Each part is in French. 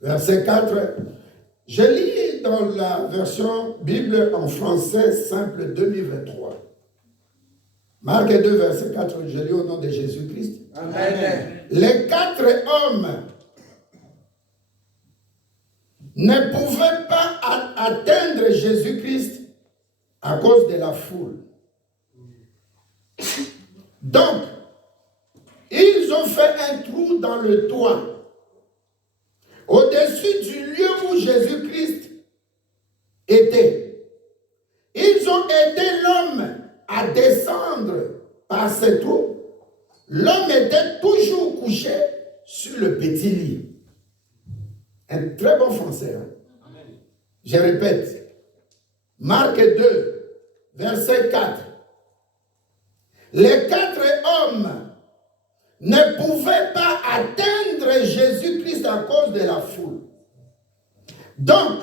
verset 4. Je lis dans la version Bible en français simple 2023. Marc 2, verset 4, je lis au nom de Jésus-Christ. Amen. Les 4 hommes ne pouvaient pas atteindre Jésus-Christ à cause de la foule. Donc, ils ont fait un trou dans le toit, au-dessus du lieu où Jésus-Christ était. Ils ont aidé l'homme à descendre par ce trou. L'homme était toujours couché sur le petit lit. Un très bon français. Hein? Je répète. Marc 2, verset 4. Les 4 hommes ne pouvaient pas atteindre Jésus-Christ à cause de la foule. Donc,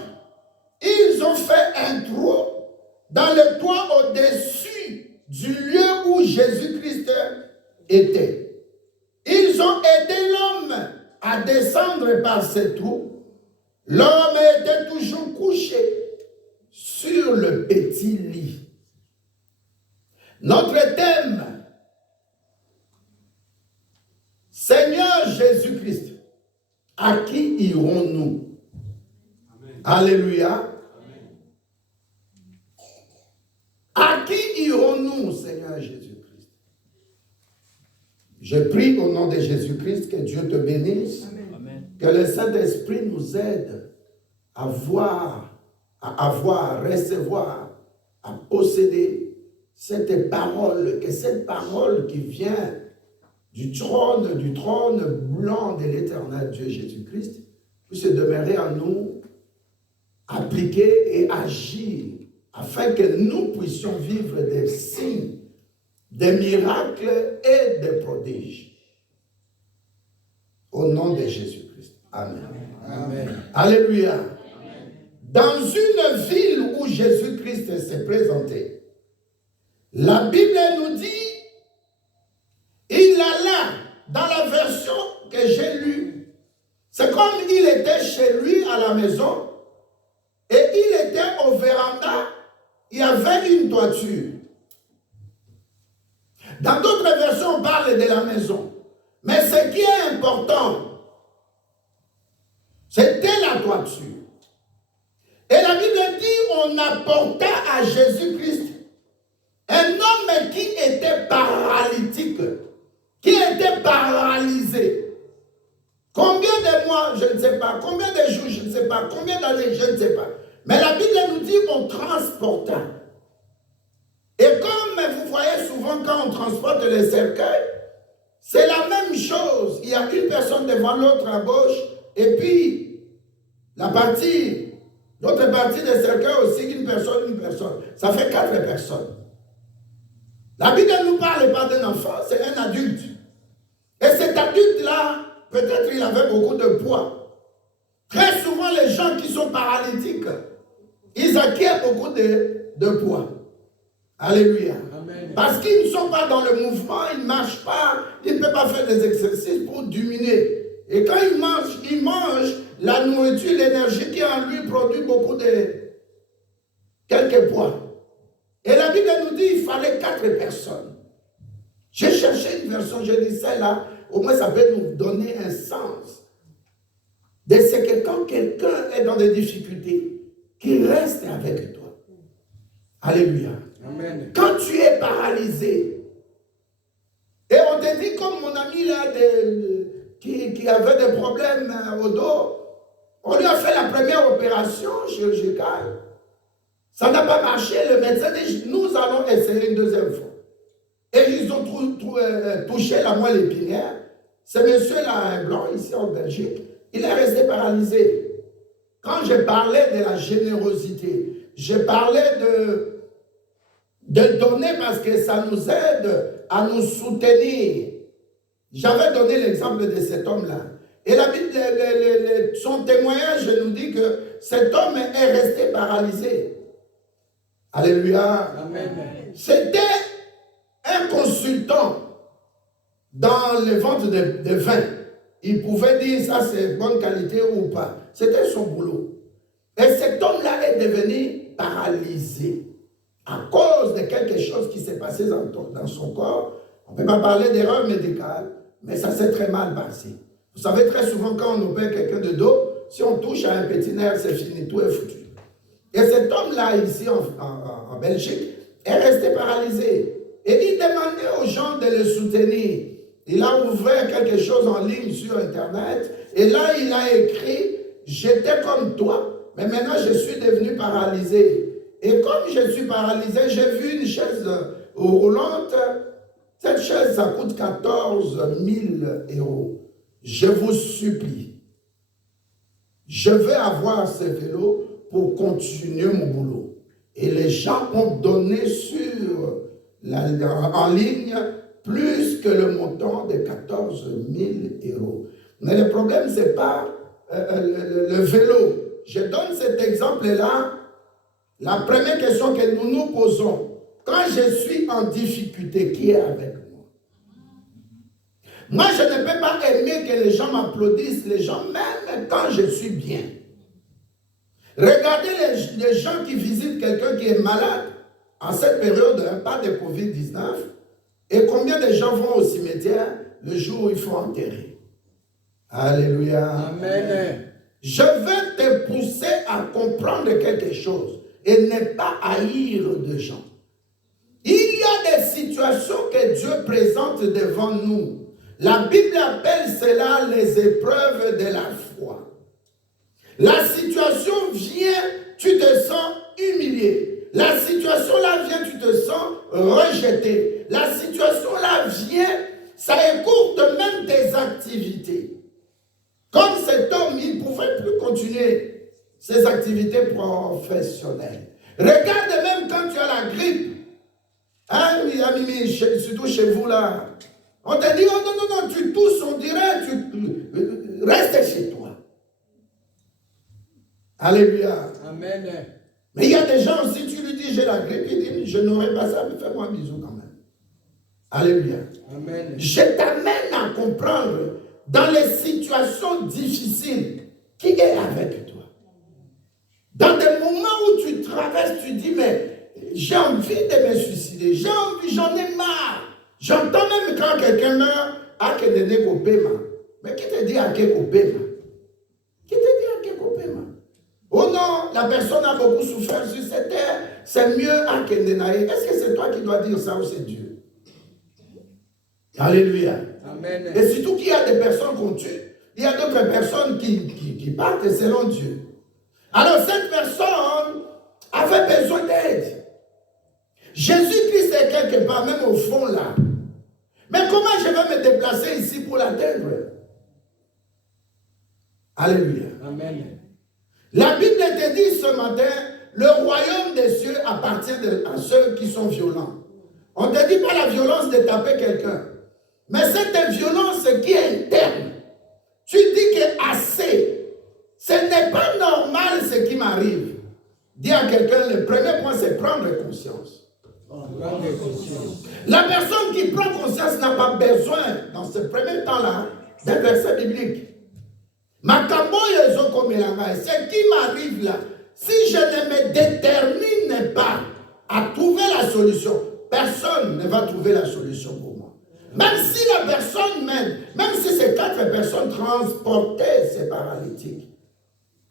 ils ont fait un trou dans le toit au-dessus du lieu où Jésus-Christ était. Ils ont aidé l'homme à descendre par ce trou. L'homme était toujours couché sur le petit lit. Notre thème, Seigneur Jésus-Christ, à qui irons-nous? Alléluia. Amen. À qui irons-nous, Seigneur Jésus-Christ? Je prie au nom de Jésus-Christ que Dieu te bénisse. Amen. Que le Saint-Esprit nous aide à voir, à avoir, à recevoir, à posséder cette parole, que cette parole qui vient du trône blanc de l'éternel Dieu Jésus-Christ puisse demeurer en nous, appliquer et agir, afin que nous puissions vivre des signes, des miracles et des prodiges. Au nom de Jésus-Christ. Amen. Amen. Alléluia. Amen. Dans une ville où Jésus-Christ s'est présenté, la Bible nous dit, il alla dans la version que j'ai lue. C'est comme il était chez lui à la maison et il était au véranda, il y avait une toiture. Dans d'autres versions, on parle de la maison. Mais ce qui est important, c'était la toiture. Et la Bible dit, on apporta à Jésus-Christ un homme qui était paralytique, qui était paralysé. Combien de mois, je ne sais pas. Combien de jours, je ne sais pas. Combien d'années, je ne sais pas. Mais la Bible nous dit qu'on transporta. Et comme vous voyez souvent quand on transporte les cercueils, c'est la même chose. Il y a une personne devant l'autre à gauche, et puis l'autre partie des cercueils aussi, une personne. Ça fait 4 personnes. La Bible ne nous parle pas d'un enfant, c'est un adulte. Et cet adulte-là, peut-être il avait beaucoup de poids. Très souvent, les gens qui sont paralytiques, ils acquièrent beaucoup de poids. Alléluia. Amen. Parce qu'ils ne sont pas dans le mouvement, ils ne marchent pas, ils ne peuvent pas faire des exercices pour diminuer. Et quand ils mangent la nourriture, l'énergie qui en lui produit beaucoup quelques poids. Et la Bible nous dit qu'il fallait 4 personnes. J'ai cherché une version, j'ai dit celle-là, au moins ça peut nous donner un sens. De ce que quand quelqu'un est dans des difficultés, qu'il reste avec toi. Alléluia. Amen. Quand tu es paralysé, et on te dit comme mon ami là, qui avait des problèmes au dos, on lui a fait la première opération chirurgicale. Ça n'a pas marché, le médecin dit, nous allons essayer une deuxième fois. Et ils ont touché la moelle épinière. Ce monsieur-là, un blanc, ici en Belgique, il est resté paralysé. Quand je parlais de la générosité, je parlais de donner parce que ça nous aide à nous soutenir. J'avais donné l'exemple de cet homme-là. Et la Bible, son témoignage nous dit que cet homme est resté paralysé. Alléluia. Amen. C'était un consultant dans les ventes de vin. il pouvait dire ça c'est bonne qualité ou pas. C'était son boulot. Et cet homme-là est devenu paralysé à cause de quelque chose qui s'est passé dans son corps. On ne peut pas parler d'erreur médicale, mais ça s'est très mal passé. Vous savez, très souvent, quand on opère quelqu'un de dos, si on touche à un petit nerf, c'est fini, tout est foutu. Et cet homme-là, ici en Belgique, est resté paralysé. Et il demandait aux gens de le soutenir. Il a ouvert quelque chose en ligne sur Internet. Et là, il a écrit, j'étais comme toi, mais maintenant je suis devenu paralysé. Et comme je suis paralysé, j'ai vu une chaise roulante. Cette chaise, ça coûte 14 000 €. Je vous supplie, je vais avoir ce vélo pour continuer mon boulot. Et les gens ont donné en ligne plus que le montant de 14 000 €. Mais le problème, ce n'est pas le vélo. Je donne cet exemple-là. La première question que nous nous posons, quand je suis en difficulté, qui est avec moi? Moi, je ne peux pas aimer que les gens m'applaudissent, les gens, même quand je suis bien. Regardez les gens qui visitent quelqu'un qui est malade en cette période, pas de Covid-19, et combien de gens vont au cimetière le jour où il faut enterrer. Alléluia. Amen. Je veux te pousser à comprendre quelque chose et ne pas haïr de gens. Il y a des situations que Dieu présente devant nous. La Bible appelle cela les épreuves de la foi. La situation vient, tu te sens humilié. La situation là vient, tu te sens rejeté. La situation là vient, ça écourte même tes activités. Comme cet homme, il ne pouvait plus continuer ses activités professionnelles. Regarde même quand tu as la grippe. Hein, Mimi, surtout chez vous là. On te dit, oh non, tu tousses, on dirait, tu restes chez toi. Alléluia. Amen. Mais il y a des gens, si tu lui dis, j'ai la grippe, il dit, je n'aurai pas ça, mais fais-moi un bisou quand même. Alléluia. Amen. Je t'amène à comprendre, dans les situations difficiles, qui est avec toi. Dans des moments où tu traverses, tu dis, mais j'ai envie de me suicider, j'ai envie, j'en ai marre. J'entends même quand quelqu'un meurt, à que de Nekopema. Mais qui te dit à Kekopema? Qui te dit à Kekopema? Oh non, la personne a beaucoup souffert sur cette terre, c'est mieux à Kendenaï. Est-ce que c'est toi qui dois dire ça ou c'est Dieu? Alléluia. Amen. Et surtout qu'il y a des personnes qu'on tue, il y a d'autres personnes qui partent selon Dieu. Alors cette personne avait besoin d'aide. Jésus-Christ est quelque part, même au fond là. Mais comment je vais me déplacer ici pour l'atteindre? Alléluia. Amen. La Bible te dit ce matin, le royaume des cieux appartient à ceux qui sont violents. On ne te dit pas la violence de taper quelqu'un. Mais cette violence qui est interne, tu dis que assez, ce n'est pas normal ce qui m'arrive. Dis à quelqu'un, le premier point c'est prendre conscience. La personne qui prend conscience n'a pas besoin, dans ce premier temps-là, d'un verset biblique. Ce qui m'arrive là, si je ne me détermine pas à trouver la solution, personne ne va trouver la solution pour moi. Même si la personne même si ces 4 personnes transportaient ces paralytiques,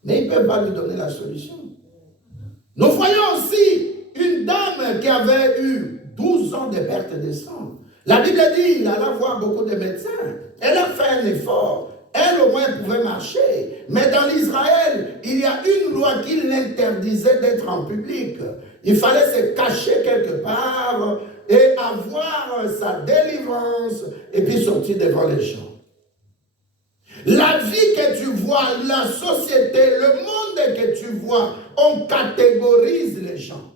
mais ils ne peuvent pas lui donner la solution. Nous voyons aussi une dame qui avait eu 12 ans de perte de sang. La Bible dit qu'il allait voir beaucoup de médecins. Elle a fait un effort. Elle au moins pouvait marcher. Mais dans l'Israël, il y a une loi qui l'interdisait d'être en public. Il fallait se cacher quelque part et avoir sa délivrance et puis sortir devant les gens. La vie que tu vois, la société, le monde que tu vois, on catégorise les gens.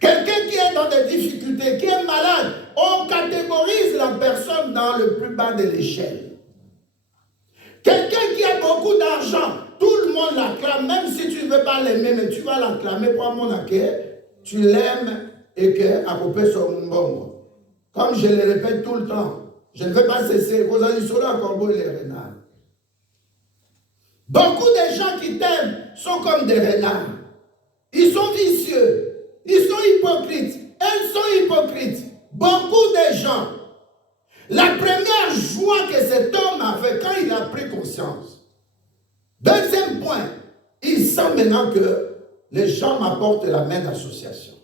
Quelqu'un qui est dans des difficultés, qui est malade, on catégorise la personne dans le plus bas de l'échelle. Quelqu'un qui a beaucoup d'argent, tout le monde l'acclame, même si tu ne veux pas l'aimer, mais tu vas l'acclamer pour mon accueil, tu l'aimes et que à couper son bongo. Comme je le répète tout le temps, Je ne vais pas cesser. Vous allez sur la corbeau et les renards. Beaucoup de gens qui t'aiment sont comme des renards. Ils sont vicieux. Ils sont hypocrites. Elles sont hypocrites. Beaucoup de gens. La première joie que cet homme avait quand il a pris conscience. Deuxième point, il sent maintenant que les gens m'apportent la main d'association.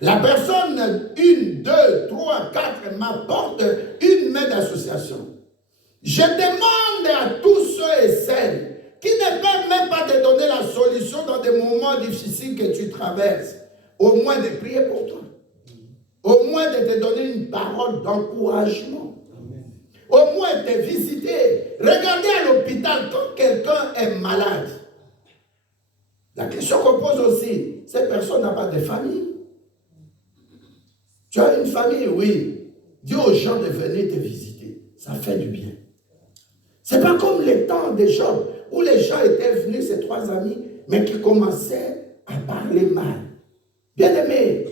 La personne 1, 2, 3, 4 m'apporte une main d'association. Je demande à tous ceux et celles qui ne peuvent même pas te donner la solution dans des moments difficiles que tu traverses, au moins de prier pour toi. Au moins de te donner une parole d'encouragement. Au moins de te visiter. Regardez à l'hôpital quand quelqu'un est malade. La question qu'on pose aussi, cette personne n'a pas de famille. Tu as une famille, oui. Dis aux gens de venir te visiter. Ça fait du bien. Ce n'est pas comme les temps des Job, où les gens étaient venus, ces 3 amis, mais qui commençaient à parler mal. Bien-aimé,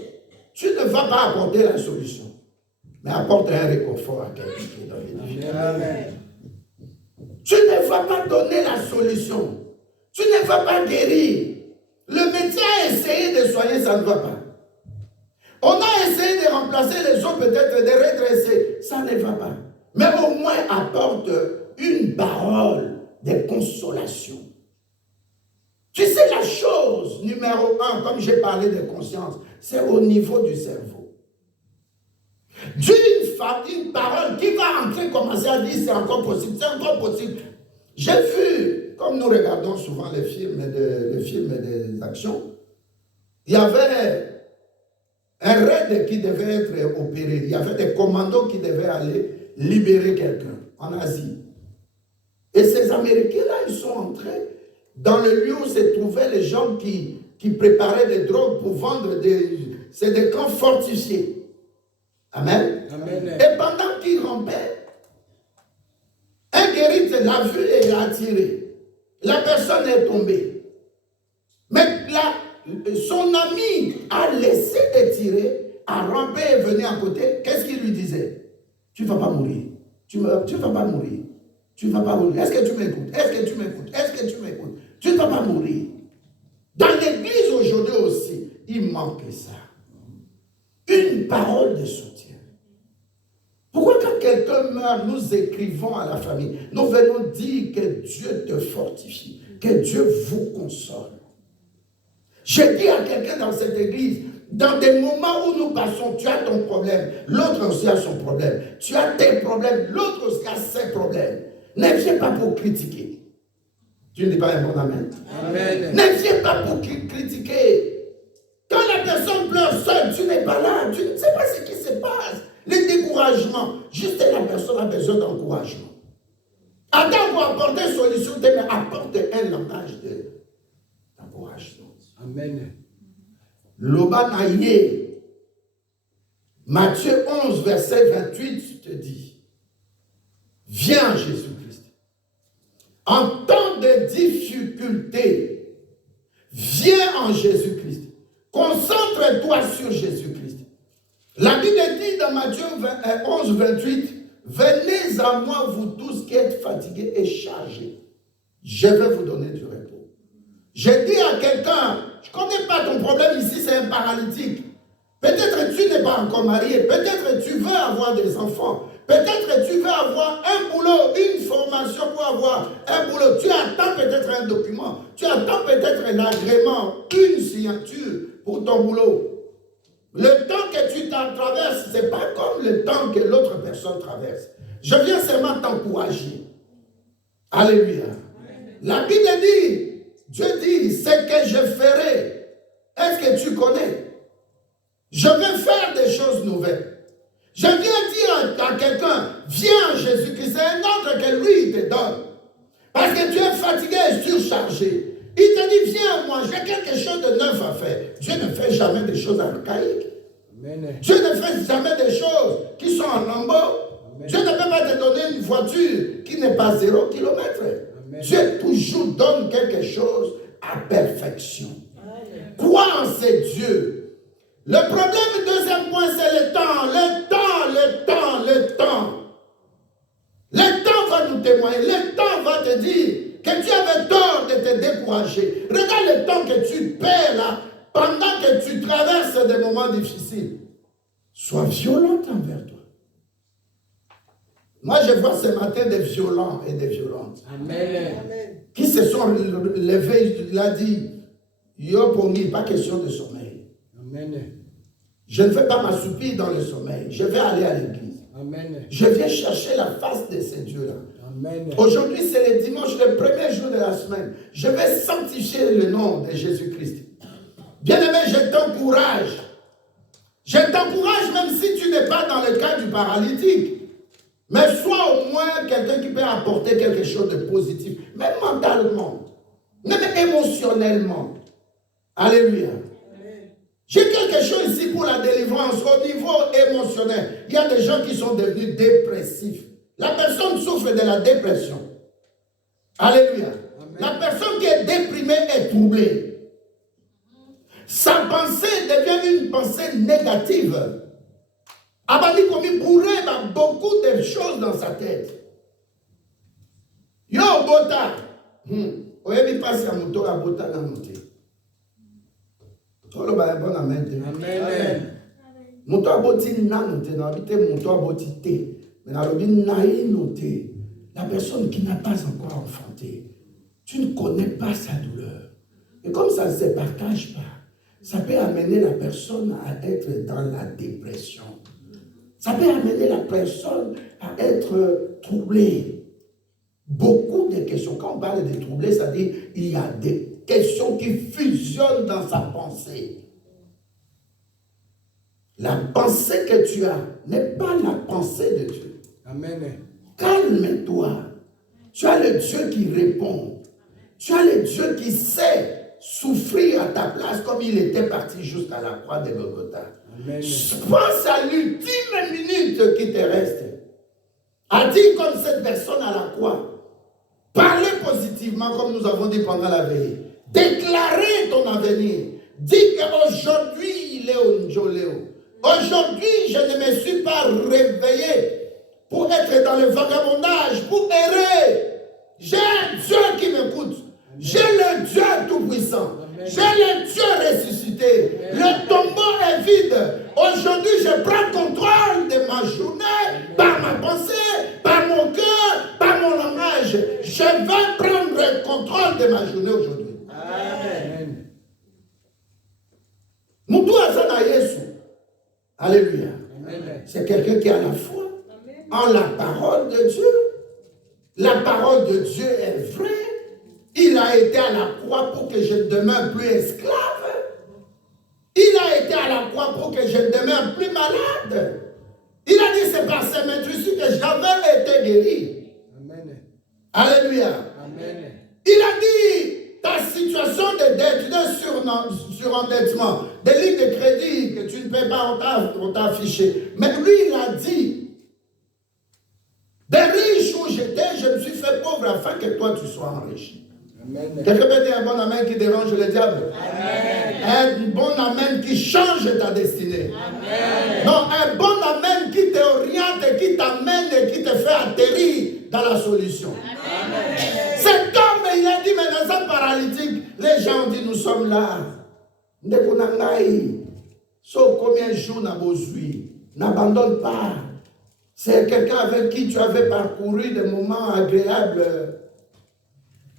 tu ne vas pas apporter la solution, mais apporte un réconfort à quelqu'un qui est dans les difficultés. Tu ne vas pas donner la solution. Tu ne vas pas guérir. Le médecin a essayé de soigner, ça ne va pas. On a essayé de remplacer les os, peut-être de redresser, ça ne va pas. Mais au moins apporte une parole de consolation. Tu sais, la chose numéro 1, comme j'ai parlé de conscience, c'est au niveau du cerveau. D'une parole qui va entrer, commencer à dire c'est encore possible, c'est encore possible. J'ai vu, comme nous regardons souvent les films des actions, il y avait un raid qui devait être opéré. Il y avait des commandos qui devaient aller libérer quelqu'un en Asie. Et ces Américains-là, ils sont entrés dans le lieu où se trouvaient les gens qui préparaient des drogues pour vendre c'est des camps fortifiés. Amen. Amen. Et pendant qu'ils rampaient, un guérite l'a vu et l'a attiré. La personne est tombée. Mais son ami a laissé de tirer, a rampé et venu à côté. Qu'est-ce qu'il lui disait? Tu ne vas pas mourir. Tu ne vas pas mourir. Tu ne vas pas mourir. Est-ce que tu m'écoutes? Est-ce que tu m'écoutes? Est-ce que tu m'écoutes? Tu ne vas pas mourir. Dans l'église aujourd'hui aussi, il manque ça. Une parole de soutien. Pourquoi quand quelqu'un meurt, nous écrivons à la famille, nous venons dire que Dieu te fortifie, que Dieu vous console. Je dis à quelqu'un dans cette église, dans des moments où nous passons, tu as ton problème, l'autre aussi a son problème. Tu as tes problèmes, l'autre aussi a ses problèmes. Ne viens pas pour critiquer. Tu ne dis pas un bon amen. Amen. Ne viens pas pour critiquer. Quand la personne pleure seule, tu n'es pas là, tu ne sais pas ce qui se passe. Le découragement, juste la personne a besoin d'encouragement. Attends pour apporter une solution, mais apporte un langage d'encouragement. Amen. Lobanaye, Matthieu 11, verset 28 te dit, viens Jésus-Christ. En temps de difficulté, viens en Jésus-Christ. Concentre-toi sur Jésus-Christ. La Bible dit dans Matthieu 11, 28, venez à moi vous tous qui êtes fatigués et chargés. Je vais vous donner du repos. Je dis à quelqu'un, je ne connais pas ton problème ici, c'est un paralytique. Peut-être tu n'es pas encore marié, peut-être tu veux avoir des enfants, peut-être tu veux avoir un boulot, une formation pour avoir un boulot. Tu attends peut-être un document, tu attends peut-être un agrément, une signature pour ton boulot. Le temps que tu traverses, ce n'est pas comme le temps que l'autre personne traverse. Je viens seulement t'encourager. Alléluia. La Bible dit, Dieu dit, ce que je ferai, est-ce que tu connais? Je vais faire des choses nouvelles. Je viens dire à quelqu'un, viens Jésus-Christ, c'est un ordre que lui te donne. Parce que tu es fatigué et surchargé. Il te dit, viens à moi, j'ai quelque chose de neuf à faire. Dieu ne fait jamais des choses archaïques. Amen. Dieu ne fait jamais des choses qui sont en lambeaux. Dieu ne peut pas te donner une voiture qui n'est pas 0 km. Amen. Dieu toujours donne quelque chose à perfection. Amen. Crois en ces dieux. Le problème, deuxième point, c'est le temps. Le temps. témoigner. Le temps va te dire que tu avais tort de te décourager. Regarde le temps que tu perds là, pendant que tu traverses des moments difficiles. Sois violente envers toi. Moi, je vois ce matin des violents et des violentes. Amen. Qui se sont levés, il a dit, yo pour lui, pas question de sommeil. Amen. Je ne vais pas m'assoupir dans le sommeil. Je vais aller à l'église. Amen. Je viens chercher la face de ces dieux-là. Amen. Aujourd'hui, c'est le dimanche, le premier jour de la semaine. Je vais sanctifier le nom de Jésus-Christ. Bien-aimé, je t'encourage. Je t'encourage même si tu n'es pas dans le cas du paralytique. Mais sois au moins quelqu'un qui peut apporter quelque chose de positif. Même mentalement. Même émotionnellement. Alléluia. J'ai quelque chose ici pour la délivrance au niveau émotionnel. Il y a des gens qui sont devenus dépressifs. La personne souffre de la dépression. Alléluia. Amen. La personne qui est déprimée est troublée. Sa pensée devient une pensée négative. Abali komi bourré beaucoup de choses dans sa tête. Yo bota. Oyebi passe à moto à bota na moté. Tolo ba bon amen. Amen. Moto aboti na noté na bité moto aboti té. Mais na lobi naï noté. La personne qui n'a pas encore enfanté. Tu ne connais pas sa douleur. Et comme ça ne se partage pas, ça peut amener la personne à être dans la dépression. Ça peut amener la personne à être troublée. Beaucoup de questions. Quand on parle de troublé, ça dit qu'il y a des questions qui fusionnent dans sa pensée. La pensée que tu as n'est pas la pensée de Dieu. Amen. Calme-toi. Tu as le Dieu qui répond. Tu as le Dieu qui sait souffrir à ta place comme il était parti jusqu'à la croix de Golgotha. Amen. Pense à l'ultime minute qui te reste. À dire comme cette personne à la croix. Parlez positivement comme nous avons dit pendant la veille. Déclarez ton avenir. Dis qu'aujourd'hui, Léo Njoléo. Aujourd'hui, je ne me suis pas réveillé pour être dans le vagabondage, pour errer. J'ai un Dieu qui m'écoute. J'ai le Dieu tout-puissant. J'ai le Dieu ressuscité. Le tombeau est vide. Aujourd'hui, je prends contrôle de ma journée par ma pensée, par mon cœur, par mon langage. Je vais prendre le contrôle de ma journée aujourd'hui. Amen. Moutou Azana Yesu. Alléluia. C'est quelqu'un qui a la foi en la parole de Dieu. La parole de Dieu est vraie. Il a été à la croix pour que je ne demeure plus esclave. Il a été à la croix pour que je ne demeure plus malade. Il a dit c'est par ses maîtrises que j'avais été guéri. Amen. Alléluia. Amen. Il a dit ta situation de dette, de surendettement, des lignes de crédit que tu ne paies pas, on t'a affiché. Mais lui, il a dit des riches où j'étais, je me suis fait pauvre afin que toi tu sois enrichi. Quelqu'un peut dire un bon amen qui dérange le diable? Amen. Un bon amen qui change ta destinée. Amen. Non, un bon amen qui t'oriente, qui t'amène et qui te fait atterrir dans la solution. Amen. Cet homme, il a dit, mais dans un paralytique, les gens ont dit, nous sommes là. Sauf combien de jours n'a besoin. N'abandonne pas. C'est quelqu'un avec qui tu avais parcouru des moments agréables.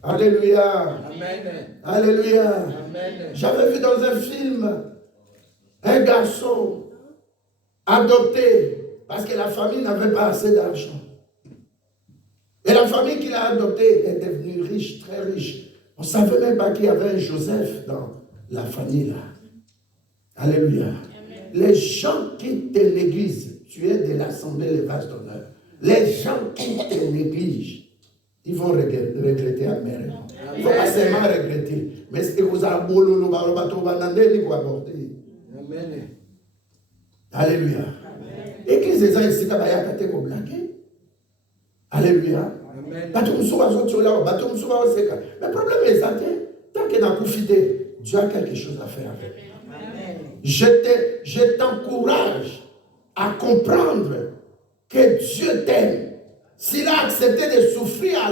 Alléluia. Amen. Alléluia. Amen. J'avais vu dans un film un garçon adopté parce que la famille n'avait pas assez d'argent. Et la famille qu'il a adoptée est devenue riche, très riche. On ne savait même pas qu'il y avait un Joseph dans la famille là. Alléluia. Amen. Les gens qui te négligent, tu es de l'Assemblée les vases d'honneur. Les gens qui te négligent, ils vont regretter amèrement. Il ne faut pas seulement regretter. Mais ce que vous avez aborder. Amen. Alléluia. Église des gens ici, alléluia. Le problème est ça. Tant qu'il n'a pas profité, Dieu a quelque chose à faire avec. Je t'encourage à comprendre que Dieu t'aime s'il a accepté de souffrir à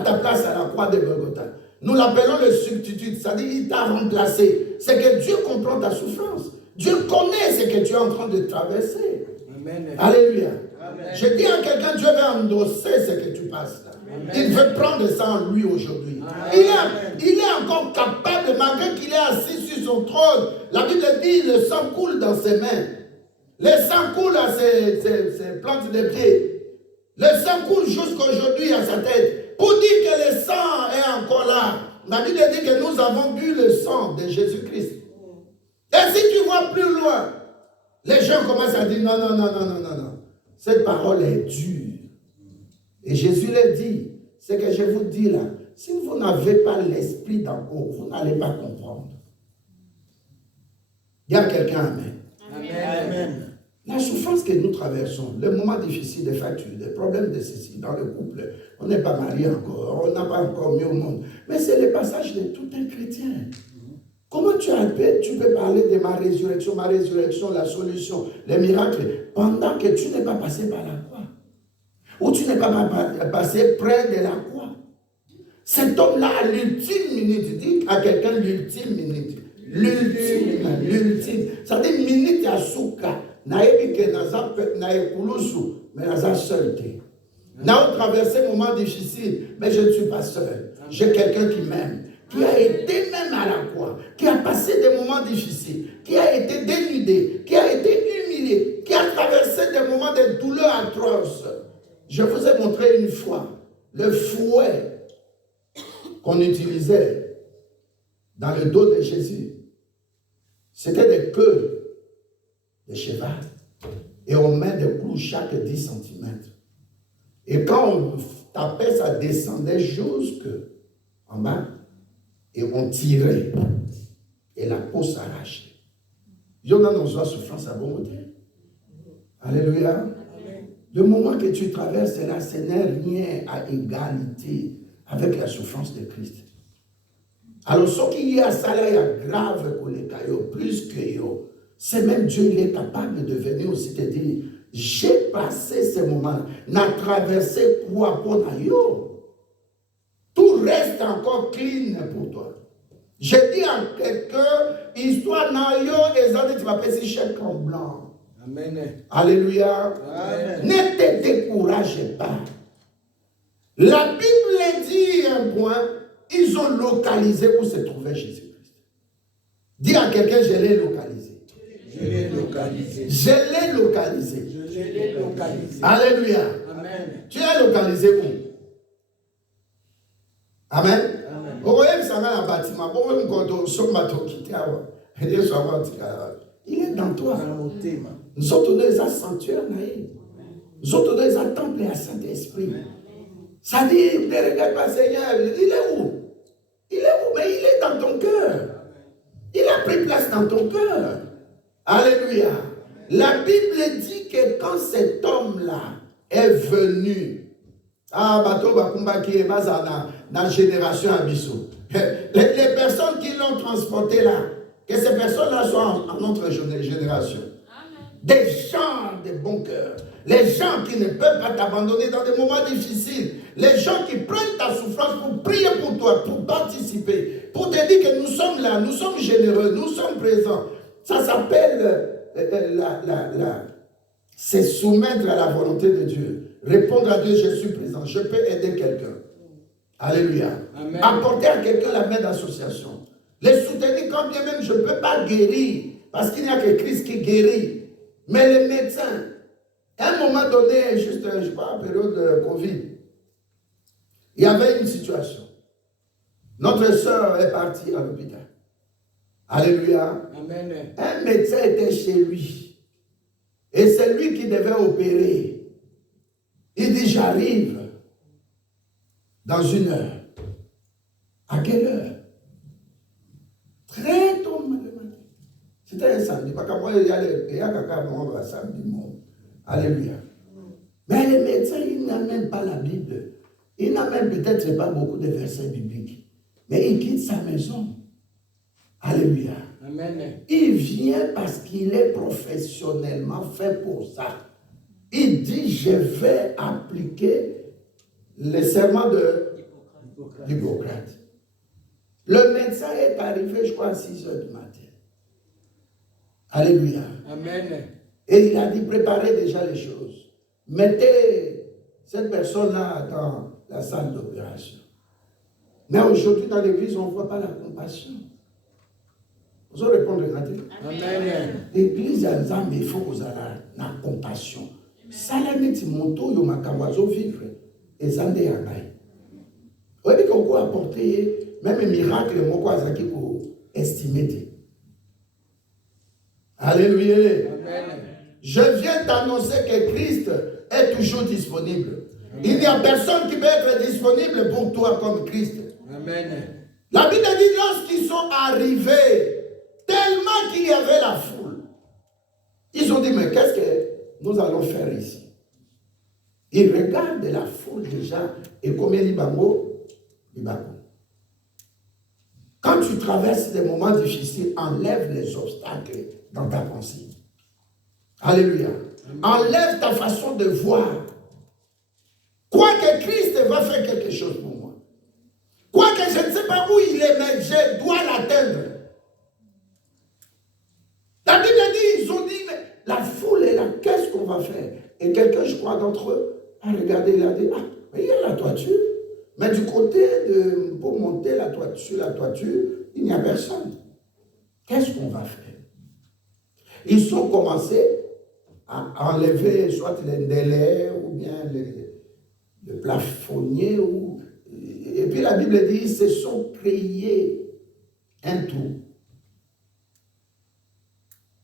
ta place à la croix de Golgotha, nous l'appelons le substitut, c'est-à-dire qu'il t'a remplacé. C'est que Dieu comprend ta souffrance. Dieu connaît ce que tu es en train de traverser. Amen. Alléluia. Amen. Je dis à quelqu'un, Dieu veut endosser ce que tu passes là. Amen. Il veut prendre ça en lui aujourd'hui. Il est encore capable, malgré qu'il est assis sur son trône. La Bible dit, le sang coule dans ses mains. Le sang coule à ses plantes de pied. Le sang coule jusqu'aujourd'hui à sa tête. Pour dire que le sang est encore là. La Bible dit que nous avons bu le sang de Jésus-Christ. Et si tu vois plus loin, les gens commencent à dire non, non, non, non, non, non, non. Cette parole est dure. Et Jésus leur dit, ce que je vous dis là, si vous n'avez pas l'esprit d'en haut, vous n'allez pas comprendre. Il y a quelqu'un, amen. Amen. Amen. La souffrance que nous traversons, les moments difficiles des factures, des problèmes de ceci, dans le couple, on n'est pas marié encore, on n'a pas encore mis au monde. Mais c'est le passage de tout un chrétien. Comment tu peux parler de ma résurrection, la solution, les miracles, pendant que tu n'es pas passé par la croix, ou tu n'es pas passé près de la croix. Cet homme-là, à l'ultime minute, dit à quelqu'un l'ultime minute, l'ultime, ça dit minute à souka. Mais naza seul. N'a traversé un moment difficile, mais je ne suis pas seul. J'ai quelqu'un qui m'aime, qui a été même à la croix, qui a passé des moments difficiles, qui a été dénudé, qui a été humilié, qui a traversé des moments de douleur atroces. Je vous ai montré une fois le fouet qu'on utilisait dans le dos de Jésus. C'était des queues de cheval. Et on met des clous chaque 10 cm. Et quand on tapait, ça descendait jusqu'en bas. Et on tirait. Et la peau s'arrachait. Il y en a dans une souffrance à bon côté. Alléluia. Le moment que tu traverses là, ce n'est rien à égalité avec la souffrance de Christ. Alors, ce qui est à ça, il y a grave pour les cailloux, plus que yo. C'est même Dieu, il est capable de venir aussi te dire, j'ai passé ces moments-là, n'a traversé quoi pour yo. Tout reste encore clean pour toi. Je dis à quelqu'un, histoire n'a yo, et ça dit, tu vas passer chèque en blanc. Amen. Alléluia. Amen. Ne te décourage pas. La Bible dit un point, ils ont localisé où se trouvait Jésus-Christ. Dis à quelqu'un, je l'ai localisé. Je l'ai localisé. Je l'ai localisé. Je l'ai localisé. Alléluia. Amen. Tu l'as localisé où? Amen. Vous voyez, ça va un bâtiment. Il est dans toi. Nous sommes dans un sanctuaire. Nous sommes dans un temple à Saint-Esprit. Ça dit, ne regarde pas Seigneur. Il est où? Il est où? Mais il est dans ton cœur. Il a pris place dans ton cœur. Alléluia. La Bible dit que quand cet homme-là est venu, bateau bakumba qui est dans la génération Abisso, les personnes qui l'ont transporté là, que ces personnes-là soient en notre génération. Des gens de bon cœur, les gens qui ne peuvent pas t'abandonner dans des moments difficiles, les gens qui prennent ta souffrance pour prier pour toi, pour participer, pour te dire que nous sommes là, nous sommes généreux, nous sommes présents. Ça s'appelle c'est soumettre à la volonté de Dieu. Répondre à Dieu, je suis présent, je peux aider quelqu'un. Alléluia. Amen. Apporter à quelqu'un la main d'association. Les soutenir quand bien même je ne peux pas guérir, parce qu'il n'y a que Christ qui guérit. Mais les médecins, à un moment donné, juste, je ne sais pas, en période de Covid, il y avait une situation. Notre soeur est partie à l'hôpital. Alléluia. Amen. Un médecin était chez lui. Et c'est lui qui devait opérer. Il dit, j'arrive dans 1 heure. À quelle heure? Très tôt le matin. C'était un samedi. Parce que moi, il y a quelqu'un samedi. Alléluia. Mais les médecins, ils n'ont même pas la Bible. Ils n'ont même peut-être pas beaucoup de versets bibliques. Mais il quitte sa maison. Alléluia. Amen. Il vient parce qu'il est professionnellement fait pour ça. il dit, je vais appliquer le serment d'Hippocrate. Le médecin est arrivé, je crois, à 6 heures du matin. Alléluia. Amen. Et il a dit, préparez déjà les choses. Mettez cette personne-là dans la salle d'opération. Mais aujourd'hui, dans l'église, on ne voit pas la compassion. Vous allez répondre, regardez. Amen. L'église, il faut que vous ayez la compassion. Ça, là, n'est-ce monto, yo makawazo vivre. Et ça, n'est pas. Vous voyez qu'on peut apporter même un miracle, mon quoi, ça qui peut estimer. Alléluia. Amen. Je viens d'annoncer que Christ est toujours disponible. Il n'y a personne qui peut être disponible pour toi comme Christ. Amen. La Bible dit lorsqu'ils sont arrivés, tellement qu'il y avait la foule, ils ont dit, mais qu'est-ce que nous allons faire ici? Ils regardent la foule déjà et combien l'Ibango? Quand tu traverses des moments difficiles, enlève les obstacles dans ta pensée. Alléluia. Enlève ta façon de voir. Quoi que Christ va faire quelque chose pour moi. Quoi que je ne sais pas où il est, mais je dois l'atteindre. La Bible dit, ils ont dit, mais la foule est là, qu'est-ce qu'on va faire? Et quelqu'un, je crois, d'entre eux, a regardé, il a dit, ah, mais il y a la toiture. Mais du côté pour monter sur la toiture, il n'y a personne. Qu'est-ce qu'on va faire? Ils ont commencé à enlever soit les délais ou bien le plafonnier. Et puis la Bible dit, ils se sont créés un trou.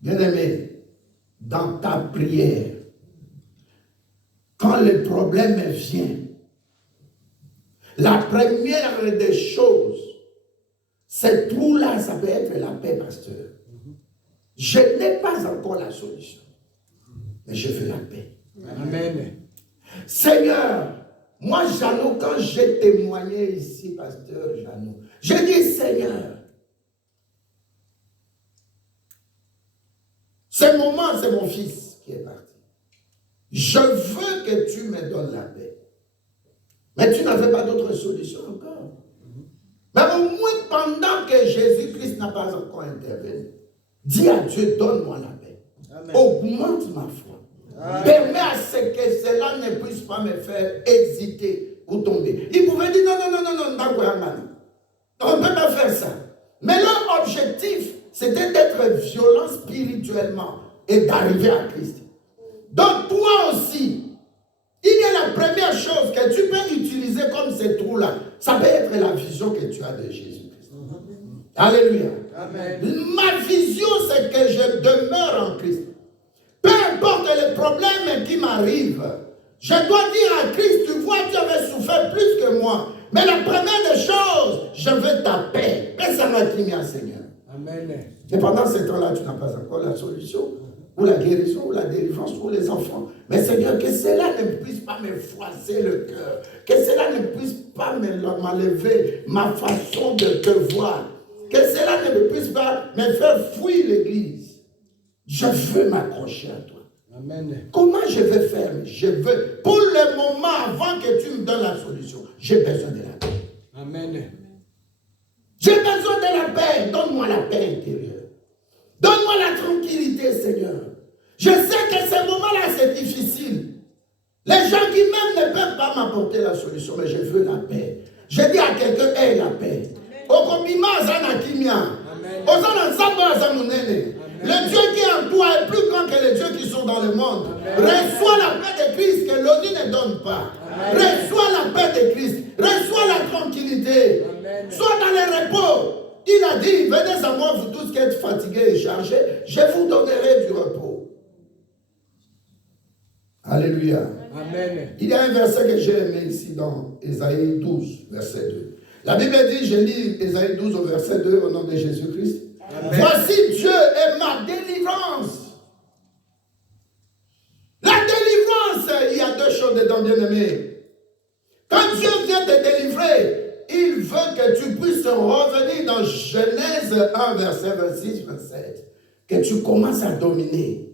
Bien-aimé, dans ta prière, quand le problème vient, la première des choses, ce trou-là, ça peut être la paix, pasteur. Je n'ai pas encore la solution, mais je veux la paix. Amen. Seigneur, moi, Jeannot, quand j'ai témoigné ici, pasteur Jeannot, j'ai dit, Seigneur, ce moment, c'est mon fils qui est parti. Je veux que tu me donnes la paix. Mais tu n'avais pas d'autre solution encore. Mais au moins, pendant que Jésus-Christ n'a pas encore intervenu, dis à Dieu, donne-moi la paix. Amen. Augmente ma foi. Amen. Permets à ce que cela ne puisse pas me faire hésiter ou tomber. Ils pouvaient dire, non, on ne peut pas faire ça. Mais leur objectif, c'était d'être violent spirituellement et d'arriver à Christ. Donc toi aussi, il y a la première chose que tu peux utiliser comme ces trous-là. Ça peut être la vision que tu as de Jésus-Christ. Alléluia. Amen. Ma vision, c'est que je demeure en Christ. Peu importe les problèmes qui m'arrivent, je dois dire à Christ, tu vois, tu avais souffert plus que moi. Mais la première des choses, je veux ta paix. Paix, ça m'a dit, Seigneur. Amen. Et pendant ce temps-là, tu n'as pas encore la solution, ou la guérison, ou la délivrance, ou les enfants. Mais Seigneur, que cela ne puisse pas me froisser le cœur. Que cela ne puisse pas m'enlever ma façon de te voir. Que cela ne puisse pas me faire fuir l'église. Je veux m'accrocher à toi. Amen. Comment je vais faire? Je veux, pour le moment, avant que tu me donnes la solution, j'ai besoin de la paix. Amen. J'ai besoin de la paix. Donne-moi la paix intérieure. Donne-moi la tranquillité, Seigneur. Je sais que ce moment-là, c'est difficile. Les gens qui même ne peuvent pas m'apporter la solution, mais je veux la paix. Je dis à quelqu'un, aie la paix. Le Dieu qui est en toi est plus grand que les dieux qui sont dans le monde. Reçois la paix de Christ que l'ONU ne donne pas. Reçois la paix de Christ. Reçois la tranquillité. Sois dans le repos. Il a dit, venez à moi, vous tous qui êtes fatigués et chargés, je vous donnerai du repos. Alléluia. Amen. Il y a un verset que j'ai aimé ici dans Ésaïe 12, verset 2. La Bible dit, je lis Ésaïe 12 au verset 2 au nom de Jésus-Christ. Voici Dieu est ma délivrance. La délivrance, il y a deux choses dedans, bien-aimés. Quand Dieu vient te délivrer, il veut que tu puisses revenir dans Genèse 1, verset 26, 27. Que tu commences à dominer.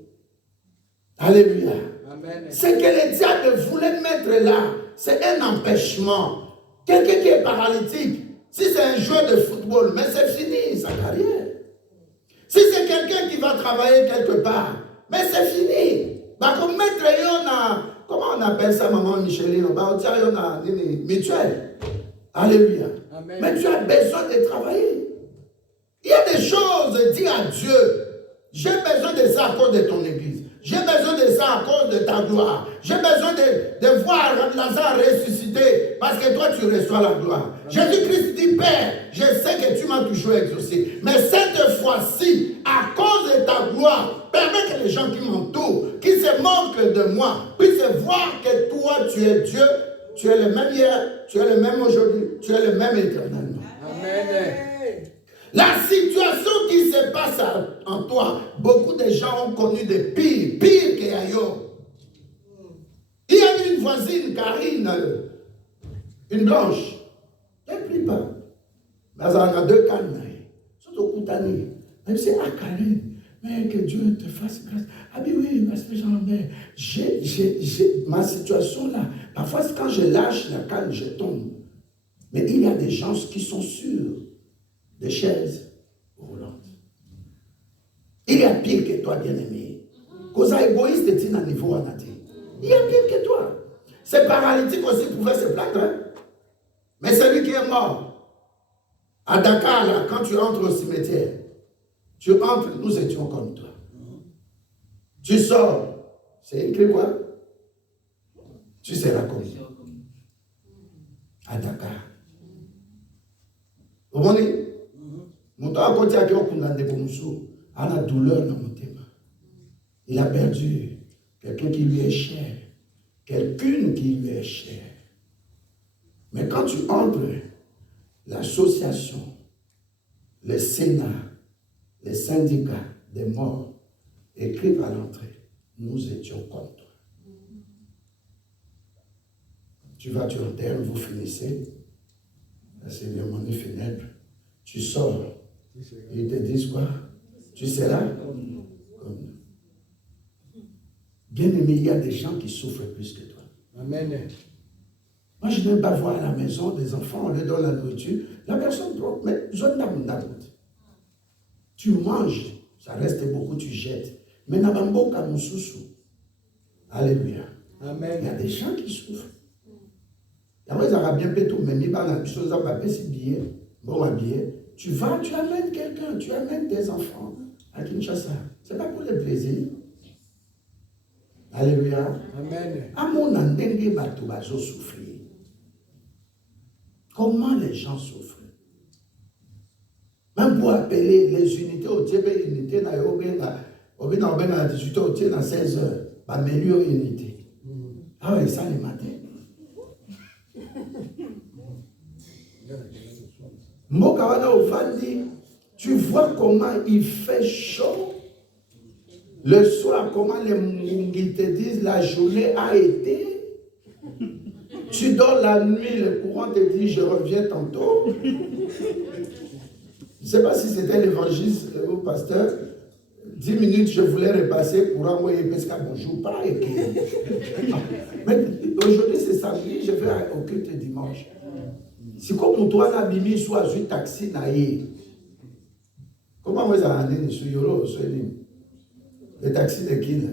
Alléluia. Amen. Ce que le diable voulait mettre là, c'est un empêchement. Quelqu'un qui est paralytique, si c'est un joueur de football, mais c'est fini sa carrière. Si c'est quelqu'un qui va travailler quelque part, mais c'est fini. Bah, comme mettre, comment on appelle ça, maman Micheline? Bah, on tient, on a une mutuelle. Alléluia. Amen. Mais tu as besoin de travailler. Il y a des choses, dis à Dieu, j'ai besoin de ça à cause de ton église. J'ai besoin de ça à cause de ta gloire. J'ai besoin de voir Lazare ressusciter parce que toi tu reçois la gloire. Jésus-Christ dit, Père, je sais que tu m'as toujours exaucé. Mais cette fois-ci, à cause de ta gloire, permets que les gens qui m'entourent, qui se moquent de moi, puissent voir que toi tu es Dieu, tu es le même hier, tu es le même aujourd'hui, tu es le même éternellement. Amen. La situation qui se passe en toi, beaucoup de gens ont connu des pires qu'ailleurs. Il y a une voisine, Karine, une blanche, elle ne prie pas. Mais elle a deux cannes. Surtout Koutani. Elle me dit, ah Karine, mais que Dieu te fasse grâce. Ah oui, Pasteur Jean-Lambert, j'ai ma situation là. Parfois, quand je lâche la canne, je tombe. Mais il y a des gens qui sont sûrs des chaises roulantes. Il y a pire que toi, bien-aimé. Cause égoïste est à niveau en Haïti. Il y a pire que toi. Ces paralytiques aussi pouvaient se plaindre. Hein? Mais celui qui est mort, à Dakar, là, quand tu entres au cimetière, tu entres, nous étions comme toi. Tu sors, c'est écrit quoi? Tu seras comme nous. À Dakar. Vous voyez? Il a perdu quelqu'un qui lui est cher, quelqu'une qui lui est chère. Mais quand tu entres, l'association, le Sénat, les syndicats des morts écrivent à l'entrée, nous étions contre toi. Tu vas, tu enterres, vous finissez, la cérémonie funèbre, tu sors. Ils te disent quoi? Tu seras comme nous. Bien-aimé, il y a des gens qui souffrent plus que toi. Amen. Moi, je n'aime pas voir à la maison des enfants, on leur donne la nourriture. La personne propre, mais je n'ai pas. Tu manges, ça reste beaucoup, tu jettes. Mais n'abambo kamususu. Alléluia. Amen. Il y a des gens qui souffrent. Il y a des gens qui bien tout, mais il y a des gens qui ont billet, bon habillé. Tu vas, tu amènes quelqu'un, tu amènes des enfants à Kinshasa. Ce n'est pas pour le plaisir. Alléluia. Amen. À mon endenge bato bazo souffrir. Comment les gens souffrent? Même pour appeler les unités au Tchébé, unité na yobena, obena na 18 au Tchébé na 16 heures, ba meilleure unité. Ah ouais, ça le matin. Mokawana Ofandi, tu vois comment il fait chaud. Le soir, comment les Mungi te disent la journée a été. Tu dors la nuit, le courant te dit je reviens tantôt. Je ne sais pas si c'était l'évangile ou le pasteur. 10 minutes, je voulais repasser pour envoyer parce que bonjour, pas écrit. Mais aujourd'hui, c'est samedi, je vais au culte dimanche. Si comme toi, la bimi soit un taxi naïe. Comment vous avez sur Yoro, le taxi de qui là?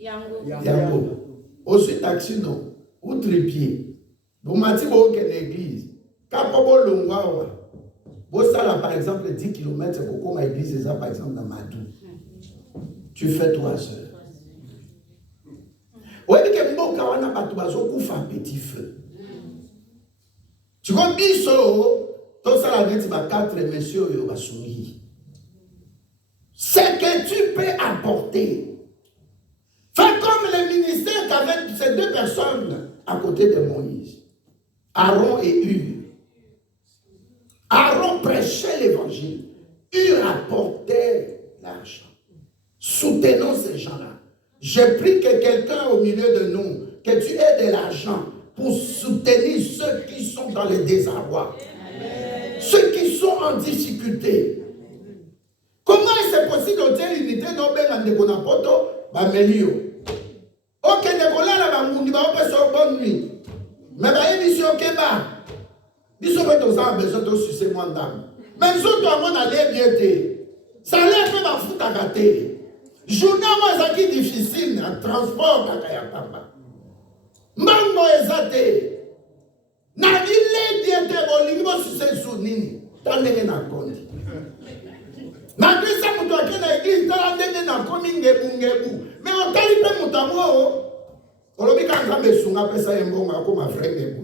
Yango. Aussi taxi non. Ou trépied. Vous m'avez dit que l'église. Quand vous l'ongwa, vous savez par exemple 10 km, c'est beaucoup ma église, c'est ça par exemple dans Madou. Tu fais 3 heures. Oui, mais que mon kawana batubazo koufa petit feu. Tu vois, biso, tout ça la net, 4 messieurs, ils vont sourire. Ce que tu peux apporter. Fais comme le ministère qu'avec ces 2 personnes à côté de Moïse. Aaron et Hur. Aaron prêchait l'évangile. Hur apportait l'argent. Soutenons ces gens-là. Je prie que quelqu'un au milieu de nous, que tu aies de l'argent pour soutenir ceux qui sont dans le désarroi. Amen. Ceux qui sont en difficulté. Comment est-ce possible d'obtenir l'unité d'Oben en Dekonapoto? Bamelio. Ok, vous avez besoin de sucer moins d'âme. Même si tout le monde allait bien te. Ça lève même à foutre à gâter. Journée, moi, c'est difficile, un transport, à papa. Mango ezate. Na ile bien te bolingo sucer sounini. Tandenge na kondi. Na bisa mutu akena église tandenge na komi ngebu. Mais on tali pe mutango. Olobi kanga mesunga pesa yembonga ko ma frère ngebu.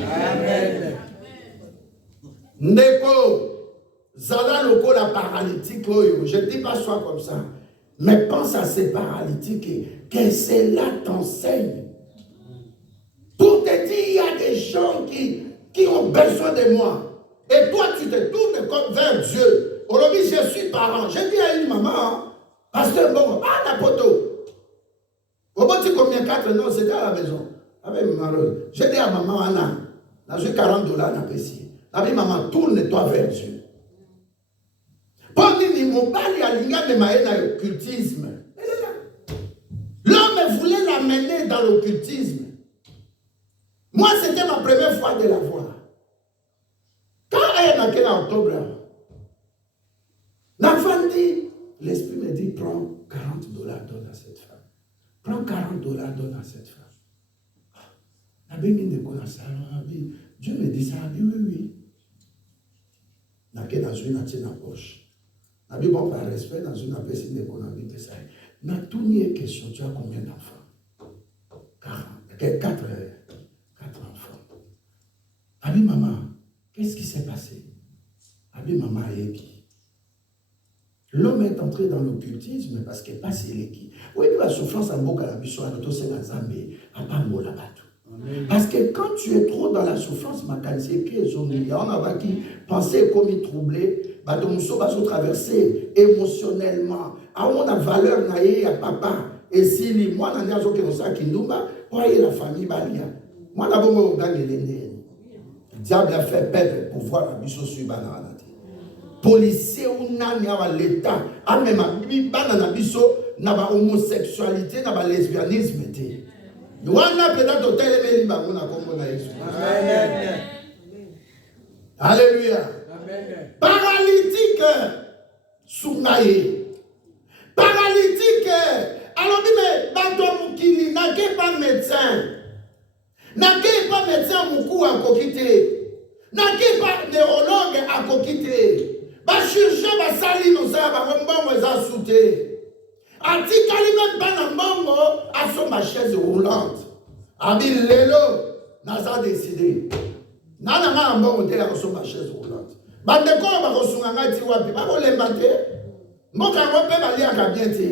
Amen. Ndeko zala lokola paralytique oyo. Je dis pas sois comme ça. Mais pense à ces paralytiques que cela t'enseigne. Pour te dire, il y a des gens qui ont besoin de moi. Et toi, tu te tournes comme vers Dieu. Aujourd'hui, je suis parent. J'ai dit à une maman, pasteur, bon, la poteau. Au bout de combien 4 non, c'était à la maison. Avec maman. J'ai dit à maman, Anna, j'ai $40 à payer. J'ai dit, maman, tourne-toi vers Dieu. Pour dire, il m'a pas dit à l'ingénieur de maïna l'occultisme. L'homme voulait l'amener dans l'occultisme. Moi, c'était ma première fois de la voir. Quand elle est en octobre, l'enfant dit, l'esprit me dit, prends $40, donne à cette femme. Prends $40, donne à cette femme. Dieu me dit ça, oui. Dans une poche. Bon, par respect, dans une apécie d'économie de ça. N'a tout nié question, tu as combien d'enfants? 4 enfants. Abi maman, qu'est-ce qui s'est passé? Abi maman est qui? L'homme est entré dans l'occultisme parce qu'il passe qui. Oui, la souffrance en boca la bicho à l'auto-c'est la zambé, à pas mot là-bas tout. Parce que quand tu es trop dans la souffrance, ma qualité qui on a qui penser comme il troublé, bah donc nous va se traverser émotionnellement. À on a valeur naïe à papa. Et si moi n'en ai aucun ça qui nous va, voyez la famille balia. Moi d'abord moi gagne les nez. Diable a fait perdre le pouvoir à biso sur banana. Policier ou nani à l'état, a même à banana biso na ba homosexualité na ba lesbianisme. Amen. Alléluia. Amen. Paralytique, sounaye. Paralytique, alors mais bateau qui n'a pas médecin. N'a pas médecin moukou à kokité. N'a pas neurologue à kokité. Ba chirurgien ba sali no sa ba mbongo za souté. Atikali même pas na mbongo à son ma chaise roulante. Abi lelo naza décidé. Nana ma mbongo te à son ma chaise roulante. Bande ko ba ko sunga ngati wapi ba ko lemba te. Mboka ngo pe ba lia ka bien te.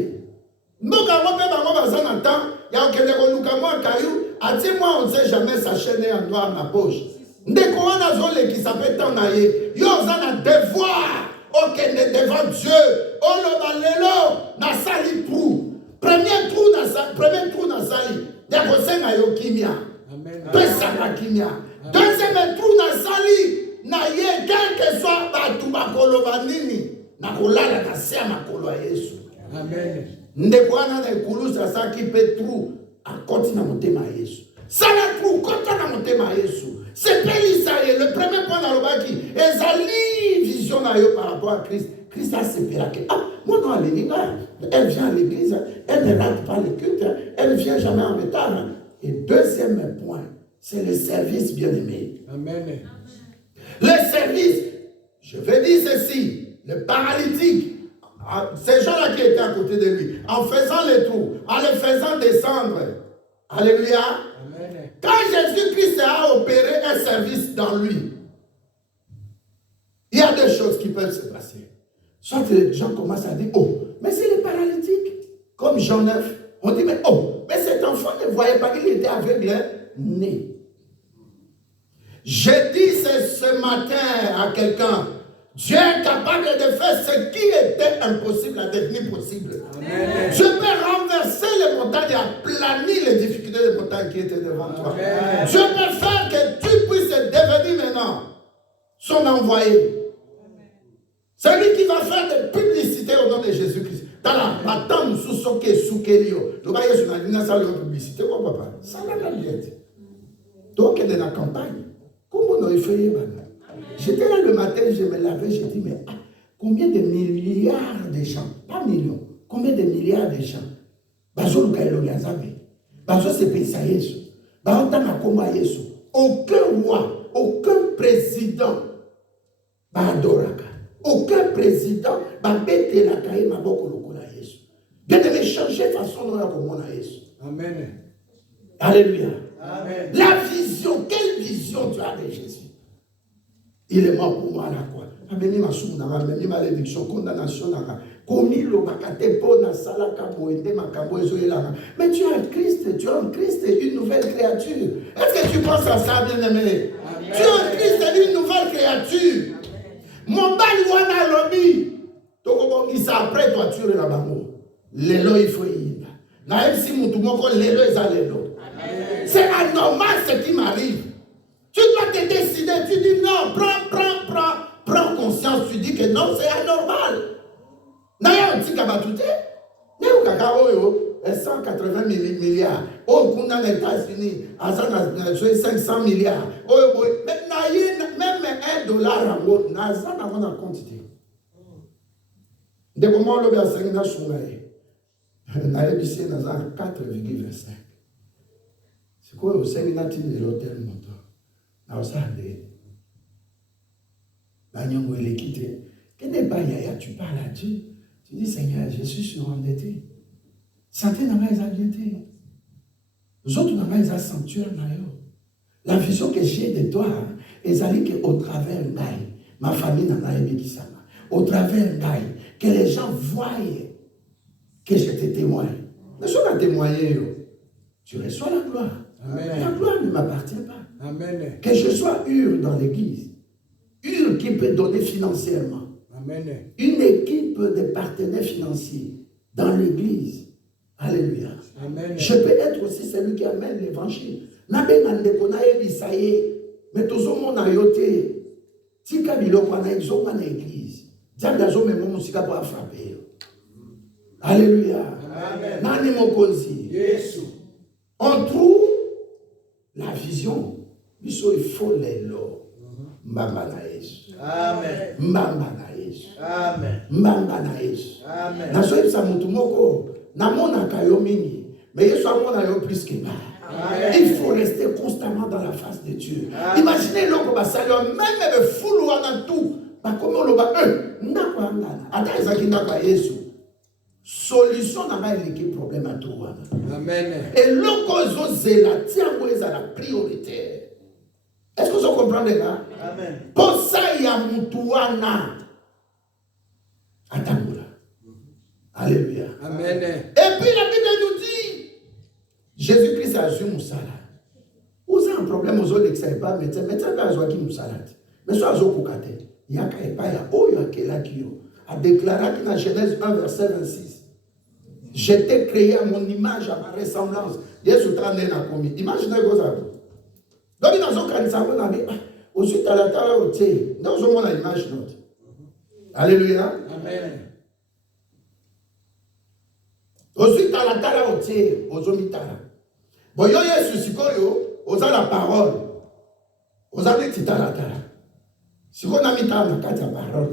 Mboka ngo pe ba ngo ba za na temps ya okende ko luka mo caillou. Ati moi on sait jamais sa chaîne en noir na poche. Ndeko wana zo le qui s'appelle tant na ye. Yo za na devoir. Okende devant Dieu. Oloba lelo na sali trou. Premier trou na sali. Deko senga yo kimia. Amen. Pesa na kimia. Deuxième trou na sali. Na ye quel que soit batu bakoloba nini. Na kolala na se makolo ya Yesu. Amen. Ndeko wana na ekulusa sa ki pe trou akoti na motema ya Yesu. Sala trou kota na motema ya Yesu. C'est Pélisaïe, le premier point dans le baki. Ezali vision na yo par rapport à Christ. Christ a séparé. Moi non, elle vient à l'église, elle ne rate pas le culte, elle ne vient jamais en retard. Et deuxième point, c'est le service bien-aimé. Amen. Le service, je vais dire ceci, le paralytique, ces gens-là qui étaient à côté de lui, en faisant le tour, en le faisant descendre. Alléluia. Amen. Quand Jésus-Christ a opéré un service dans lui, il y a deux choses qui peuvent se passer. Soit les gens commencent à dire, oh, mais c'est les paralytiques. Comme Jean 9, on dit, mais oh, mais cet enfant ne voyait pas qu'il était aveugle, né. Je dis ce matin à quelqu'un, Dieu est capable de faire ce qui était impossible à devenir possible. Amen. Je peux renverser les montagnes et aplanir les difficultés des montagnes qui étaient devant toi. Amen. Je peux faire que tu puisses devenir maintenant son envoyé. Celui qui va faire des publicités au nom de Jésus-Christ. Dans la bataille, sous ce qui est sous Kelio. Le bail sur la ligne, ça le publicité, quoi, papa. Ça l'a la liette. Donc, il est dans la campagne. Comment on a fait, J'étais là le matin, je me lavais, j'ai dit, mais combien de milliards de gens, pas millions, combien de milliards de gens, aucun roi, aucun président, aucun président, bien de changer façon dont on a Jésus. Amen. Alléluia. Amen. La vision, quelle vision tu as de Jésus? Il est mort pour moi à la croix. Ameni masumuna, ameni malédiction, condamnation. Mais tu es un Christ, tu es un Christ et une nouvelle créature. Est-ce que tu penses à ça, bien-aimé? Tu es un Christ et une nouvelle créature. Mon bali wana lobi. Tokobongisa après toi tu es la bango. Lelo il faut y. Même si mon tout moko lelo est à lelo. C'est anormal ce qui m'arrive. Tu dois te décider, tu dis non, prends conscience, tu dis que non, c'est anormal. Naya un petit kabatouté, Néo Kakao, 180 milliards. Oh, qu'on a les États-Unis, à 500 milliards. Oh, même $1 en haut, n'a pas quantité. De comment on a 5 nations, n'a pas 4,25. C'est quoi au 5 nations de l'hôtel montant? Tu n'es pas yaya, tu parles à Dieu. Tu dis, Seigneur, je suis surendetté. Santé n'a pas été. Nous autres, n'a pas sanctuaire. La vision que j'ai de toi, c'est qu'au travers d'Aïe, ma famille n'a pas aimé qui ça. Au travers d'Aïe, que les gens voient que je te témoigne. Mais si on a témoigné, tu reçois la gloire. Amen. La gloire ne m'appartient pas. Amen. Que je sois dans l'église, qui peut donner financièrement. Amen. Une équipe de partenaires financiers dans l'église. Alléluia. Amen. Je peux être aussi celui qui amène l'évangile. Mais tout le monde a yoté. Tika biloko na exoma na église. Diable azo même musika pour frapper. Alléluia. Amen. Nani mokonzi. Yesu. On trouve la vision. Il faut les lots. Mbamba na Yesu. Amen. Mbamba na Yesu. Amen. Mbamba na Yesu. Amen. Na soyez sa mutu moko. Na mona kayo mingi. Mais Yesu amona yo plus que pas. Il faut rester constamment dans la face de Dieu. Amen. Imaginez l'homme même le fou dans tout. Pas comme on le bat. Ndakwa ngana. Ata ezaki ndakwa Yesu. Solution n'a pas élégué problème à tout. Amen. Et l'okozo zela tiango est à la priorité. Est-ce que vous comprenez là? Amen. Pour ça, il y a Moutouana. Atamboula. Alléluia. Amen. Et puis la Bible nous dit, Jésus-Christ a su Moussala. Vous avez un problème aux autres qui ne savent pas, mais pas à Joachim Moussala. Mais soit à Zokokate. Il y a Kaipaya, Oyoakelakio, a déclaré dans Genèse 1, verset 26. J'étais créé à mon image, à ma ressemblance. Yesu Tane n'a commis. Imaginez vos amis. Donc, dans son cas, nous avons dit, ensuite, à la tala au thé, nous avons l'image notre. Alléluia. Amen. Ensuite, à la tala au thé, aux omitara. Bon, yo Yesu sikoyo, aux la parole. Aux amis tita la tala. Si on a mis ta parole,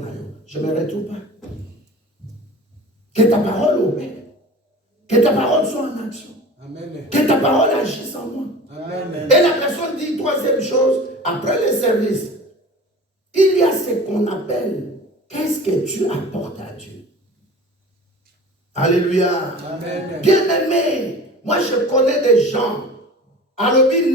je ne me retrouve pas. Que ta parole obéisse. Que ta parole soit en action. Amen. Que ta parole agisse en moi. Amen. Et la personne dit, troisième chose, après les services, il y a ce qu'on appelle, qu'est-ce que tu apportes à Dieu? Alléluia. Amen. Bien-aimé, moi je connais des gens, à l'objet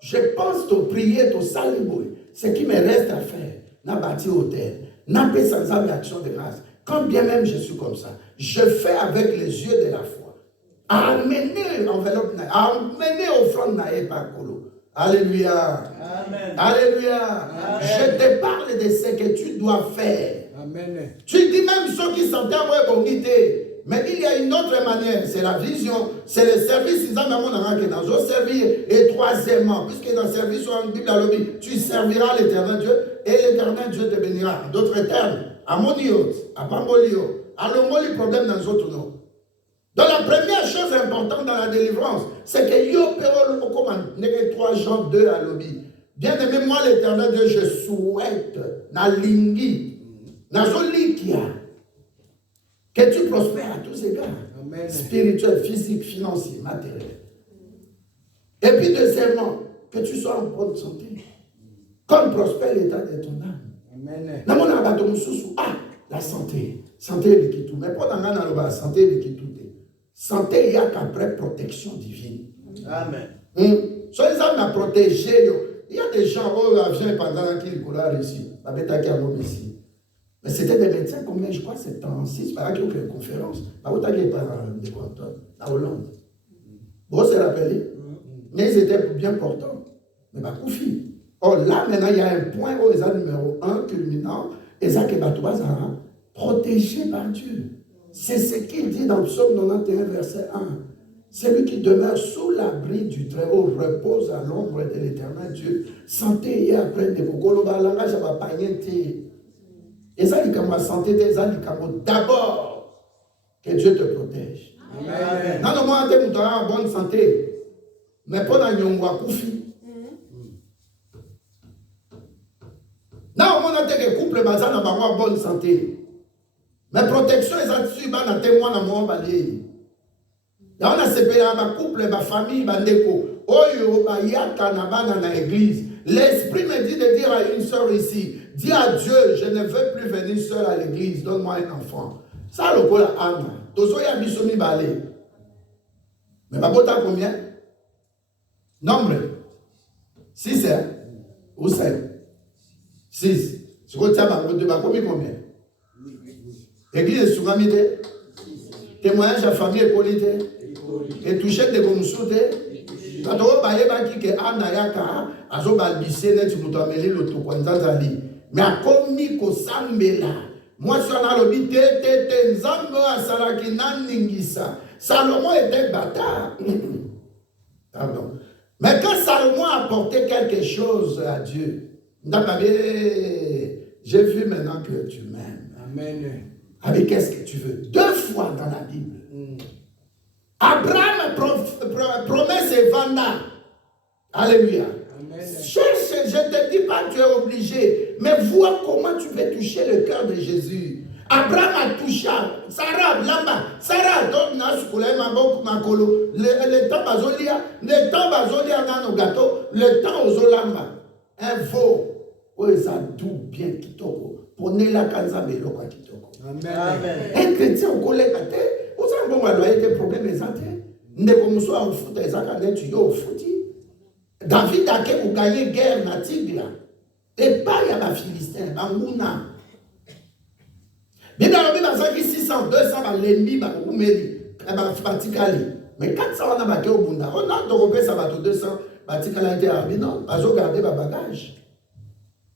je pense au prier, au saliboué. Ce qui me reste à faire, n'a bâti hôtel, n'a pas sans action de grâce. Quand bien même je suis comme ça, je fais avec les yeux de la foi. Amener enveloppe, amener offrande naïe par colo. Alléluia. Amen. Alléluia. Amen. Je te parle de ce que tu dois faire. Amen. Tu dis même ceux qui sont à bonité. Mais il y a une autre manière, c'est la vision, c'est le service. Ils ont servir. Et troisièmement, puisque dans le service, sur la Bible, tu serviras l'éternel Dieu et l'éternel Dieu te bénira. D'autres termes, à Moniot, à Pambolio, à l'Omoli, problème dans les autres noms. Donc la première chose importante dans la délivrance, c'est que yo pero comme 3 Jean 2 à l'obi. Bien aimé, moi, l'éternel Dieu, je souhaite, nalingi, nazolikia, que tu prospères à tous égards. Spirituel, physique, financier, matériel. Et puis, deuxièmement, que tu sois en bonne santé. Comme prospère l'état de ton âme. Amen. La santé. Santé est qui tout. Mais pas dans la santé est qui tout. Santé, il y a qu'après protection divine. Amen. Soyez à protéger. Il y a des gens qui viennent pendant qu'ils coulent ici. Mais c'était des médecins, combien je crois, 76, par exemple, une conférence. Par où tu à Hollande. Vous vous rappelez? Mais ils étaient bien portants. Mais pas Koufi. Or là, maintenant, il y a un point où ils ont numéro 1 culminant. Ils ont protégé par Dieu. C'est ce qu'il dit dans Psaume 91, verset 1. Celui qui demeure sous l'abri du Très-Haut repose à l'ombre de l'Éternel Dieu. Santé et après de vos langage va pas et ça dit comme santé des comme d'abord que Dieu te protège. Amen. Non, moi, tu es en bonne santé. Mais pas dans Nyongwa Koufi. Non, on a des couples basés en bonne santé. Mais protection, ils ont su, ils ont témoin dans mon balier. On a séparé ma couple, ma famille, ma déco. Oyo, ma yaka, na l'église. L'esprit me dit de dire à une soeur ici, dis à Dieu, je ne veux plus venir seule à l'église, donne-moi un enfant. Ça, le gola Anna. Tozo ya bisomi balé. Mais ma bota combien? Nombre 6, hein? Ou 5? 6. Ce que tu as combien? Église de Sougamide. Témoignage à famille et qualité. Et toucher des gomsoutes. Quand on va y que Anna Yaka, azo balbissé, net tu m'as mêlé le tout mais à commis ko sambela. Moi, je suis dans le bité, Nzambo à Salaki Ningisa. Salomon était bâtard. Pardon. Mais quand Salomon a apporté quelque chose à Dieu, j'ai vu maintenant que tu m'aimes. Amen. Avec qu'est-ce que tu veux? 2 fois dans la Bible. Abraham promet ses vendeurs. Alléluia. Cherche, je ne te dis pas que tu es obligé, mais vois comment tu peux toucher le cœur de Jésus. Abraham a touché Sarah, Lamba, Sarah, le temps bazolia, le temps bazolia dans nos gâteaux, le temps aux olamba. Un veau, oui, ça doux bien kitoko. Prenez la kanzabelo kwa kitoko. Amen. Un chrétien au collègue à terre, vous savez, bon, il y a des problèmes, les antés. Ne comme soit au foot, les antés, tu es au foot. David a gagné guerre na Tigla. Et pas il y a la Philistin, Bangouna. Mais dans le Bible, 600, 200, l'ennemi, mais 400, on a battu au Bunda. On a dropé ça, 200, Batikala était à non, pas garder ma bagage.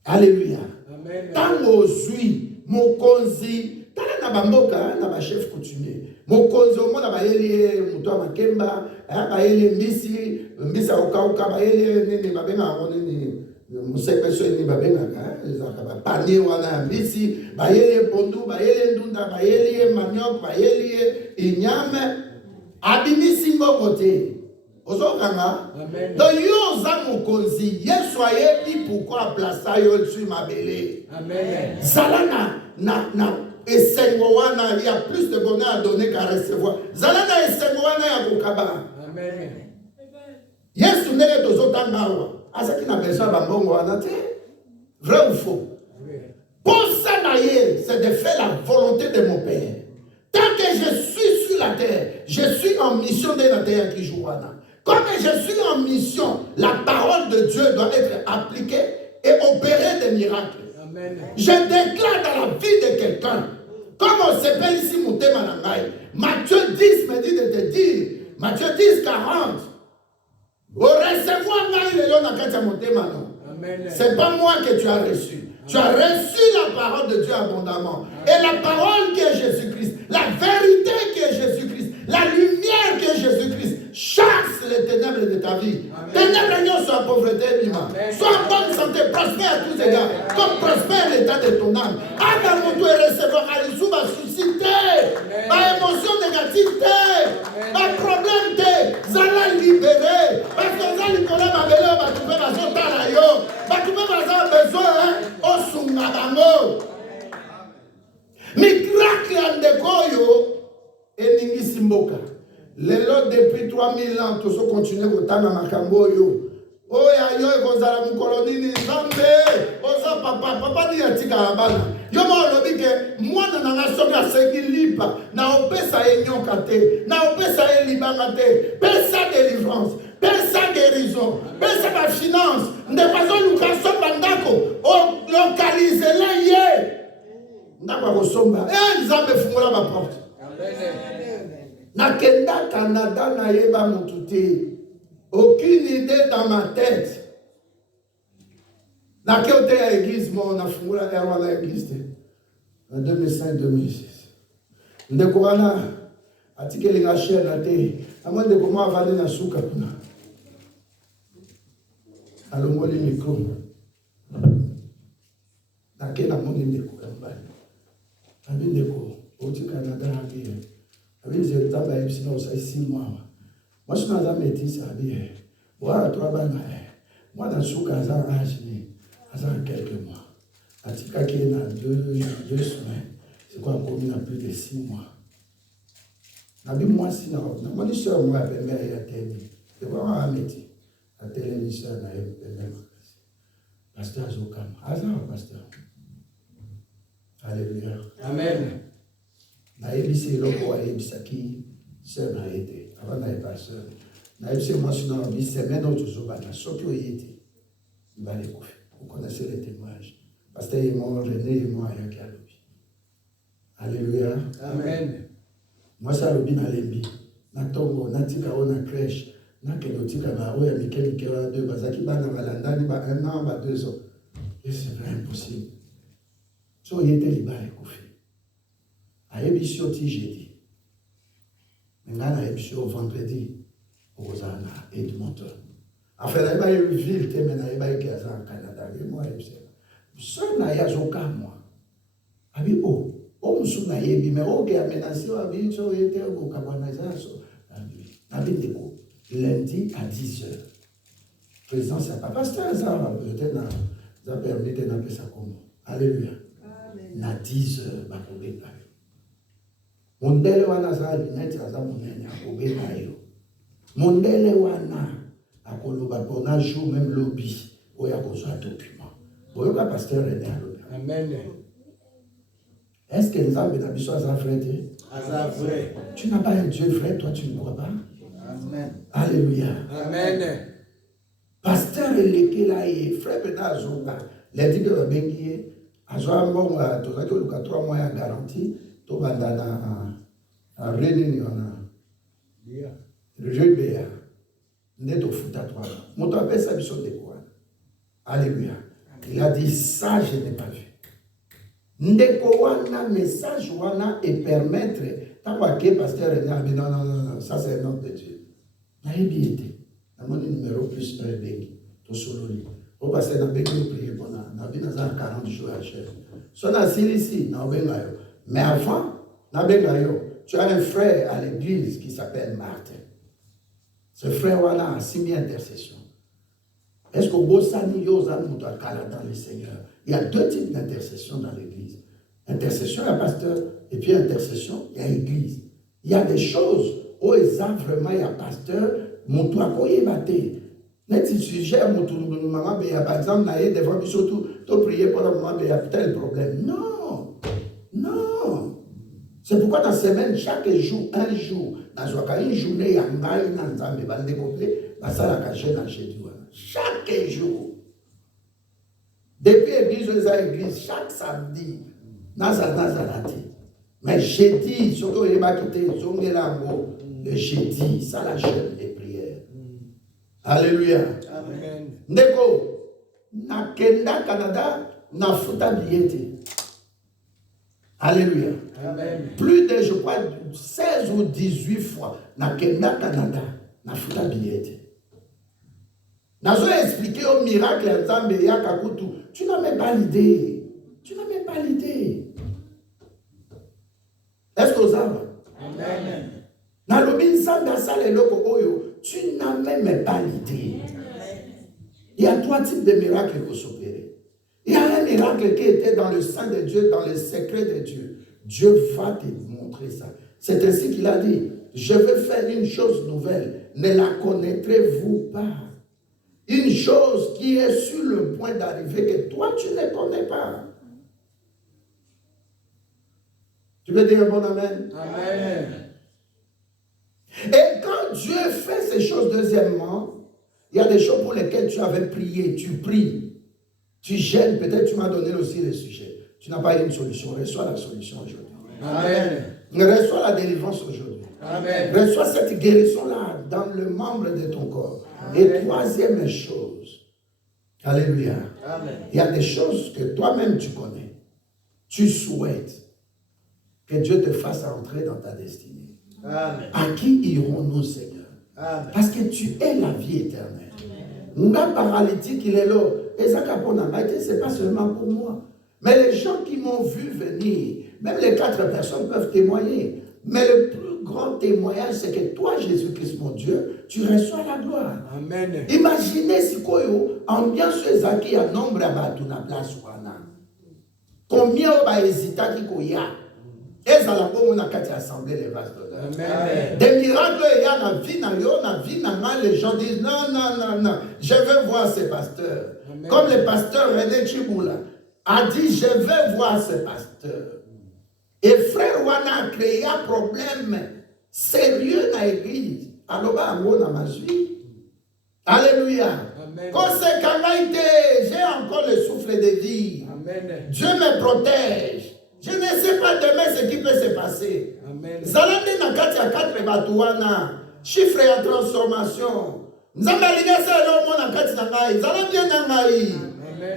Alléluia. Tant aux huit, mon konzi, tant na bamboka, na ba chef coutumier. Mon konzi, au monde, na ba yeli, muto makemba, ba yeli mbisa okauka, ba yeli, nini, ba benga, nini, musepeso, nini, ba benga, ba panier, wana, mbisi, ba yeli pondu, ba yeli ndunda, ba yeli maniok, ba yeli inyame, abimisi mbokote. Amen. Donc, yo zamokozi, soyez dit pourquoi placer yo sur ma belé. Amen. Zalana na esengowana, il y a plus de bonheur à donner qu'à recevoir. Zalana esengowana ya kokaba. Amen. Yes, tu n'es pas autant asa qui n'a besoin bambongo wana te. Vrai ou faux? Pour ça naïe, c'est de faire la volonté de mon Père. Tant que je suis sur la terre, je suis en mission de la terre qui joue wana. Comme je suis en mission, la parole de Dieu doit être appliquée et opérer des miracles. Amen. Je déclare dans la vie de quelqu'un, comme on s'appelle ici Moutema Nangaï, Matthieu 10 me dit de te dire, Matthieu 10, 40, au recevoir c'est pas moi que tu as reçu. Tu as reçu la parole de Dieu abondamment. Et la parole qui est Jésus-Christ, la vérité qui est Jésus-Christ, la lumière qui est Jésus-Christ, chasse les ténèbres de ta vie. Ténèbres non soit pauvreté, bima. Sois en bonne santé, prospère à tous égards. Comme prospère l'état de ton âme. Agarde-toi et recevoir à l'issue, va susciter, ma émotion négativité. Pas de problème, te. Zala libéré. Parce que Zala libéré, ma belle, va trouver ma zone à yo. Va trouver ma besoin, au sungabango. Miracle en décoyo. Et Ningi Simboka. Lelo depuis 3000 ans, tout ça continue à tanga makambo yo. Oh ya yo ekozala mukoloni ni Nzambe. Oza papa ni yatika abana. Yo mo lobi ke mwana na soki asengi lipa na opesa enyoka te, na opesa elibanga te. Pesa délivrance, pesa guérison, pesa ba finance. Ndepazo lukaso bandako o localiser la ye. Ndako kosomba. Nzambe fungula ba porte. Nakenda Canada na yeba mututi. Aucune idée dans ma tête. Nakenda à l'église, moi on a fumé la l'église en 2005-2006. Ndekoana atikeli nga chaîne na te. Amon de comment avale na suka kuna. Alongoli micro. Nakenda moni ndeko kambani. Abi ndeko oti Canada abi. Abi je tamba ebisina osai 6 mois. Moi, je suis dans un métis, ça dit, voilà, toi, moi, dans ce cas, ça a quelques mois. À Tika, qui est dans 2 semaines, c'est quoi, encore il y a plus de 6 mois. Nabi, moi, si, non, moi, je suis un mois, je vais à télé. Je vais à un métier. À télévision, je vais à Pasteur Zokam. Hasard, pasteur. Alléluia. Amen. Naïbisi, loko, aïbisaki, c'est n'a été. Avant d'aller passer, moi je suis dans la vie, c'est maintenant que je suis là, sauf que été. Vous connaissez les témoignages. Pasteur est mort, René est mort, il y a qu'à l'objet. Alléluia. Amen. Moi, ça l'objet dans les billes. Natongo, natika, on a crèche, nakelotika, il y a Mikel, deux, Bazaki, Bana, Valandani, 1 an, 2 ans. Et c'est vraiment impossible. So, il était libre, il a fait. À l'émission, j'ai dit. Maintenant, il y a vendredi, au Zana et du Monteur. Enfin, il y a une ville, il y a une Canada, et moi, je sais. Ça, il y a un cas, moi. Abi, oh, on s'en a eu, mais on a menacé, on a dit, on a été au Cabanazan, lundi à 10h. Président, c'est pas pasteur, ça, peut-être, ça permet de n'appeler ça comme. Alléluia. À 10h, ma problème. Mondele wana za lunette aza monene akobena yo. Mondele wana akoloba pona jour même lobby oya kozwa document. Boyoka pasteur René alobi. Amen. Est-ce que Nzambe na biso aza vrai te? Aza vrai. Tu n'as pas un Dieu vrai, toi tu ne crois pas? Amen. Alléluia. Amen. Pasteur elekela ye frère Bena Zonga. Lundi que babengi azwa mbongo tozaki oluka 3 mois ya garantie. To bandana a réunion le jeu béa n'est au foot à toi mon toi appelle ça biso de quoi. Alléluia. Il a dit ça je n'ai pas vu ndeko wana message wana et permettre tant que pasteur René non ça c'est un homme de Dieu na yebité na mon numéro plus 1 bengi to sololi au pasteur na bengi prier bona na bina za 40 jours à chef so na ici na obenga yo. Mais avant, tu as un frère à l'église qui s'appelle Martin. Ce frère a signé intercession. Est-ce que Bossani Yozan Moutoua dans le Seigneur? Il y a 2 types d'intercession dans l'église. Intercession, il y a pasteur, et puis intercession, il y a église. Il y a des choses où ils ont vraiment, il y a pasteur, Moutoua Koyebate. Net si tu gères maman, par exemple, des fois, surtout, tu prier pour la maman, il y a tel problème. Non. Non. C'est pourquoi dans la semaine, chaque jour, un jour, dans une journée, il y a un Nzambe, il va le développer, il va la cacher dans chez Dieu. Chaque jour. Depuis l'église, chaque samedi, Nazarati. Mais jeudi, surtout les maquetés, le jeudi, ça la chaîne des prières. Alléluia. Amen. Ndeko, na Kenda, Canada, na futa billet. Alléluia. Amen. Plus de, je crois, 16 ou 18 fois, na Kenda, Canada, na futa billet. Nazo expliqué au miracle à Nzambe ya Kakutu. Tu n'as même pas l'idée. Tu n'as même pas l'idée. Est-ce que vous avez? Amen. Na lobinsa tu n'as même pas l'idée. Il y a 3 types de miracles qui s'opérer. Il y a un miracle qui était dans le sein de Dieu, dans le secret de Dieu. Dieu va te montrer ça. C'est ainsi qu'il a dit, je vais faire une chose nouvelle, ne la connaîtrez-vous pas? Une chose qui est sur le point d'arriver que toi tu ne connais pas. Tu veux dire un bon amen? Amen. Et quand Dieu fait ces choses, deuxièmement, il y a des choses pour lesquelles tu avais prié, tu pries, tu gênes, peut-être tu m'as donné aussi le sujet. Tu n'as pas eu une solution, reçois la solution aujourd'hui. Amen. Reçois la délivrance aujourd'hui. Amen. Reçois cette guérison-là dans le membre de ton corps. Amen. Et troisième chose, alléluia, Amen. il y a des choses que toi-même tu connais. Tu souhaites que Dieu te fasse entrer dans ta destinée. Amen. À qui irons-nous, Seigneur? Amen. Parce que tu es la vie éternelle. Nga paralytique, il est là. Et ça, c'est pas seulement pour moi. Mais les gens qui m'ont vu venir, même les 4 personnes peuvent témoigner. Mais le plus grand témoignage, c'est que toi, Jésus-Christ, mon Dieu, tu reçois la gloire. Amen. Imaginez si koyo, ambiance ezaki ya nombre ya batu na place wana. Combien on hésita qui koya? Et ça la bonne na kati assemblée les vases d'honneur. Amen. Des miracles, il y a na vie na mal, les gens disent non, non, non, non, je veux voir ce pasteur. Amen. Comme le pasteur René Chiboula a dit, je veux voir ce pasteur. Et frère Wana a créé un problème sérieux dans l'église. Alors, on a ma vie. Alléluia. Amen. Quand c'est qu'à j'ai encore le souffle de vie. Amen. Dieu me protège. Je ne sais pas demain ce qui peut se passer. Amen. Zalande na kati ya 4 batuana. Chiffre ya transformation. Nzamba linga sa lo na kati na ngai. Zalande na ngai.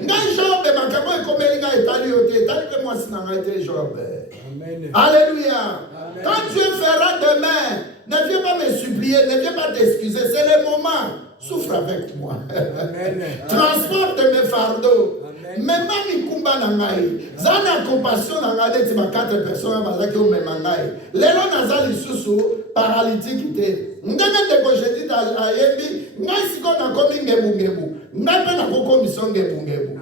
Ngai Job makabo ekomeli ngai etali yote. Etali ke moi si na ngai te Job. Amen. Alléluia. Amen. Quand Dieu fera demain, ne viens pas me supplier, ne viens pas t'excuser. C'est le moment. Souffre avec moi. Amen. Transporte mes fardeaux. Amen. Même mi kumba na ngai. Zana compassion na ngai ti ba 4 personnes bazaki o mema ngai. Lelo nazali susu paralytique te. Ndenge ndeko je dis ayebi ngai siko na komi ngebu. Ngai pe na kokomisa ngebu.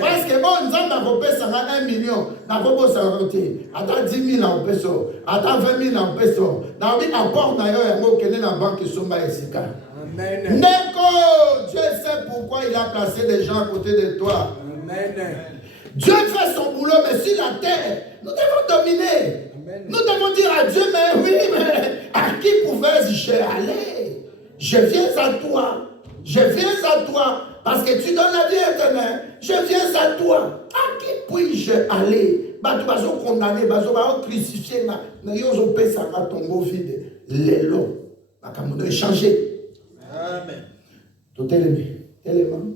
Parce que bon nzamba kopesa nga 1 million na kobosa rote. Ata 10 000 en peso, ata 20 000 en peso. Na bi apport na yo yango kende na banque somba esika. Amen. Neko, Dieu sait pourquoi il a placé des gens à côté de toi. Amen. Dieu fait son boulot, mais sur la terre, nous devons dominer. Amen. Nous devons dire à Dieu, mais oui, mais à qui pouvais-je aller? Je viens à toi. Je viens à toi. Parce que tu donnes la vie éternelle. Je viens à toi. À qui puis-je aller? Bah, tu vas condamner, bah, tu vas crucifier, na yozo pesa ka tombeau vide. L'élo, bah, comme on doit changer. Amen. Tout élément.